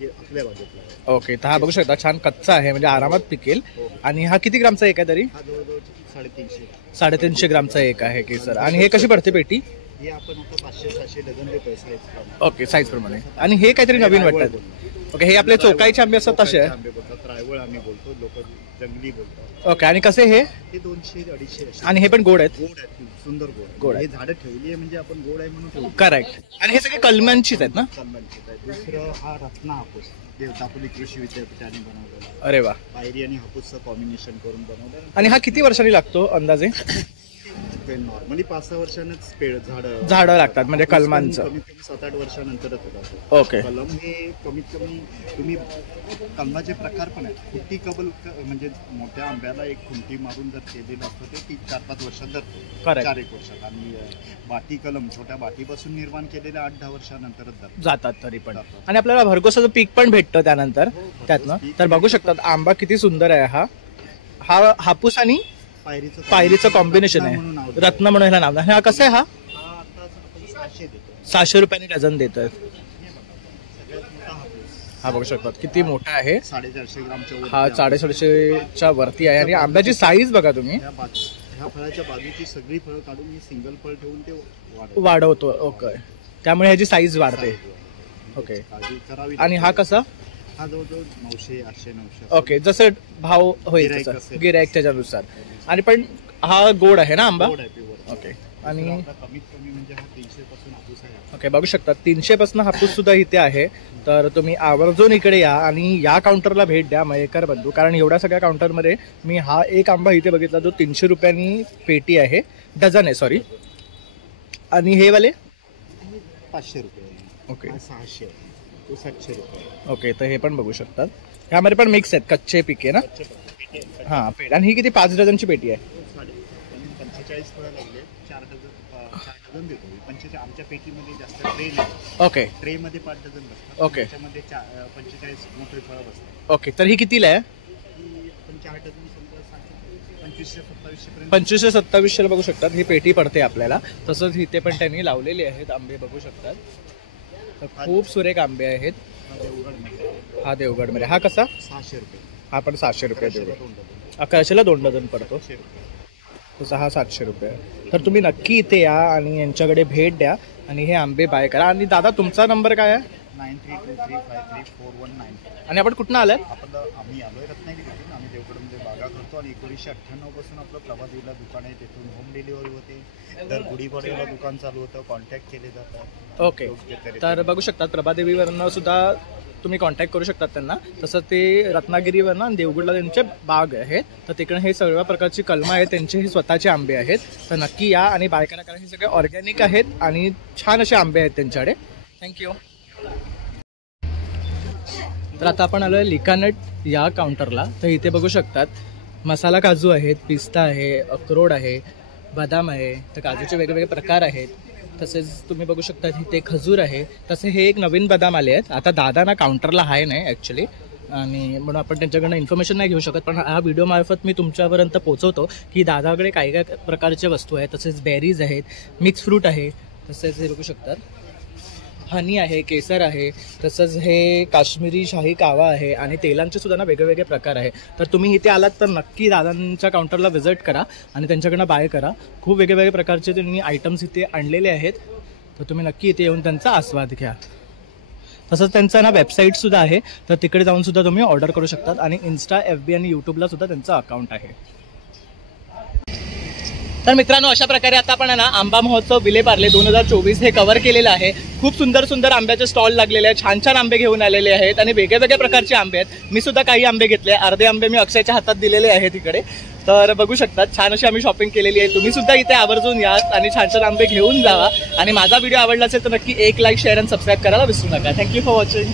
हे आपल्या बाजूला. ओके. तर हा बघू शकता छान कच्चा आहे, म्हणजे आरामात पिकेल. आणि हा किती ग्रामचा एक आहे तरी. हा जवळजवळ 350. 350 ग्रामचा एक आहे केसर. आणि हे कशी पडते पेटी. हे आपण आता 500-700 डझन देतोय साईज. ओके. साईज प्रमाणे. आणि हे काहीतरी नवीन वाटतात. ओके. हे आपले चोकाईचे आंबे असतात तसे आंबे बोलतात. रायवळ आम्ही बोलतो, लोक जंगली बोलतात. ओके. आणि कसे हे. हे 200-250. आणि हे पण गोड आहेत. गोड आहेत, सुंदर गोड आहे. हे झाडं ठेवली आहे म्हणजे आपण गोड आहे म्हणून ठेवली. करेक्ट. आणि हे सगळे कलमांचीच आहेत ना. कलमांचीच आहे. दुसरं हा रत्ना हापूस दापोली कृषी विद्यापीठाने बनवलेला. अरे वा. पायरी आणि हापूसचं कॉम्बिनेशन करून बनवलं. आणि हा किती वर्षांनी लागतो अंदाजे. नॉर्मली 5-6 वर्षांनाच झाडं लागतात म्हणजे कलमांचं. कमीत कमी 7-8 वर्षानंतरच होतात. ओके. कलम हे कमीत कमी तुम्ही कलमाचे प्रकार पण आहेत. खुंटी कबल म्हणजे मोठ्या आंब्याला एक खुंटी मारून जर केलेलं असतं ते 4-5 वर्षात धरतो, 4-1 वर्षात. आणि बाटी कलम छोट्या बाटीपासून निर्माण केलेल्या 8-10 वर्षानंतरच जातात तरी पण. आणि आपल्याला भरघोसाचं पीक पण भेटतं त्यानंतर त्यातनं. तर बघू शकतात आंबा किती सुंदर आहे. हा हापूस आणि पायरीचं कॉम्बिनेशन आहे. रत्न म्हणून ह्याला नाव. हा कसं आहे? हा 600 रुपयांनी डझन देतोय. हा बघू शकतात किती मोठा आहे. 450 ग्रामच्या हा 450च्या वरती आहे. आणि आंब्याची साईज बघा तुम्ही. ह्या फळाच्या बाजूची सगळी फळं काढून मी सिंगल फळ ठेवून ते वाढवतो. ओके. त्यामुळे ह्याची साईज वाढते. ओके. आणि हा कसा? हा जवळजवळ 900-800-900. ओके. जसं भाव होईल तसं गिऱ्हाईक त्याच्यानुसार. आणि पण हा गोड आहे ना आंबा? ओके. आणि कमीत कमी म्हणजे हा 300 पासून हापूस आहे. ओके. बघू शकता 300 पासून हापूस सुद्धा इथे आहे. तर तुम्ही आवर्जून इकडे या आणि या काउंटरला भेट द्या मयेकर बंधू. कारण एवढ्या सगळ्या काउंटरमध्ये मी हा एक आंबा इथे बघितला जो 300 रुपयांनी पेटी आहे, डझन आहे सॉरी. आणि हे वाले 500 रुपये. ओके. 600 तो 700 रुपये. ओके. तर हे पण बघू शकतात. ह्यामध्ये पण मिक्स आहेत कच्चे पिके ना. हा पेट. आणि ही किती 5 डझनची पेटी आहे? 45 फळं लागले. 4 डझन देतो. 45 आमच्या पेटीमध्ये जास्त ट्रे नाही. ओके. ट्रे मध्ये 5 डझन बसतात. ओके. त्याच्यामध्ये 45 मोठे फळं बसतात. ओके. तर ही कितीला आहे? आपण 4 डझन समजा 2500-2700 पर्यंत. 2500-2700 बघू शकतात ही पेटी पडते आपल्याला. तसंच इथे पण त्यांनी लावलेली आहेत आंबे बघू शकतात. तर खूप सुरेख आंबे आहेत. हा देवगड मध्ये. हा कसा? 600 रुपये. हा पण 600 रुपये देऊ. 1100ला 2 डझन पडतो. तसा हा 700 रुपये. तर तुम्ही नक्की इथे या आणि यांच्याकडे भेट द्या आणि हे आंबे बाय करा. आणि दादा तुमचा नंबर काय आहे? 9323534190. आणि आपण कुठनं आलाय? आम्ही आलोय रत्नागिरीतून. आम्ही देवगडमध्ये बागा करतो आणि 1998 पासून आपलं प्रभादेवीला दुकान आहे. तिथून होम डिलिव्हरी होते. दर गुढीपाडव्याला दुकान चालू होतं. कॉन्टॅक्ट केले जातात. ओके. तर बघू शकतात प्रभादेवीवरनं सुद्धा तुम्ही कॉन्टॅक्ट करू शकतात त्यांना. तसं ते रत्नागिरीवरनं आणि देवगडला त्यांचे बाग आहेत. तर तिकडे हे सगळ्या प्रकारची कलमं आहेत. त्यांचे हे स्वतःचे आंबे आहेत. तर नक्की या आणि बाय करा. कारण हे सगळे ऑर्गॅनिक आहेत आणि छान असे आंबे आहेत त्यांच्याकडे. थँक्यू. तर आता आपण आलो आहे लिकानट या काउंटरला. तर इथे बघू शकतात मसाला काजू आहेत, पिस्ता आहे, अक्रोड आहे, बदाम आहे. तर काजूचे वेगवेगळे प्रकार आहेत. तसेच तुम्ही बघू शकता इथे खजूर आहे. तसे हे एक नवीन बदाम आले आहेत. आता दादा ना काउंटरला आहे नाही ॲक्च्युली आणि म्हणून आपण त्यांच्याकडनं इन्फॉर्मेशन नाही घेऊ शकत. पण हा व्हिडिओ मार्फत मी तुमच्यापर्यंत पोहोचवतो की दादाकडे काय काय प्रकारच्या वस्तू आहेत. तसेच बेरीज आहेत, मिक्स फ्रूट आहे. तसेच हे बघू शकतात हनी आहे, केसर आहे. तसंच हे काश्मीरी शाही कावा आहे आणि तेलांचे सुद्धा ना वेगवेगळे प्रकार आहे. तर तुम्ही इथे आलात तर नक्की दादांच्या काउंटरला व्हिजिट करा आणि त्यांच्याकडनं बाय करा. खूप वेगवेगळे प्रकारचे त्यांनी आयटम्स इथे आणलेले आहेत. तर तुम्ही नक्की इथे येऊन त्यांचा आस्वाद घ्या. तसंच त्यांचा ना वेबसाईटसुद्धा आहे. तर तिकडे जाऊन सुद्धा तुम्ही ऑर्डर करू शकतात. आणि इन्स्टा, FB आणि यूट्यूबला सुद्धा त्यांचं अकाउंट आहे. तर मित्रांनो अशा प्रकारे आता आपण ना आंबा महोत्सव विलेपार्ले 2024 हे कव्हर केलेलं आहे. खूप सुंदर सुंदर आंब्याचे स्टॉल लागलेले आहेत. छान छान आंबे घेऊन आलेले आहेत आणि वेगवेगळ्या प्रकारचे आंबे आहेत. मी सुद्धा काही आंबे घेतले. अर्धे आंबे मी अक्षयच्या हातात दिलेले आहेत इकडे. तर बघू शकतात छान अशी आम्ही शॉपिंग केलेली आहे. तुम्ही सुद्धा इथे आवर्जून या आणि छान छान आंबे घेऊन जावा. आणि माझा व्हिडिओ आवडला असेल तर नक्की एक लाईक, शेअर आणि सबस्क्राईब करायला विसरू नका. Thank you for watching.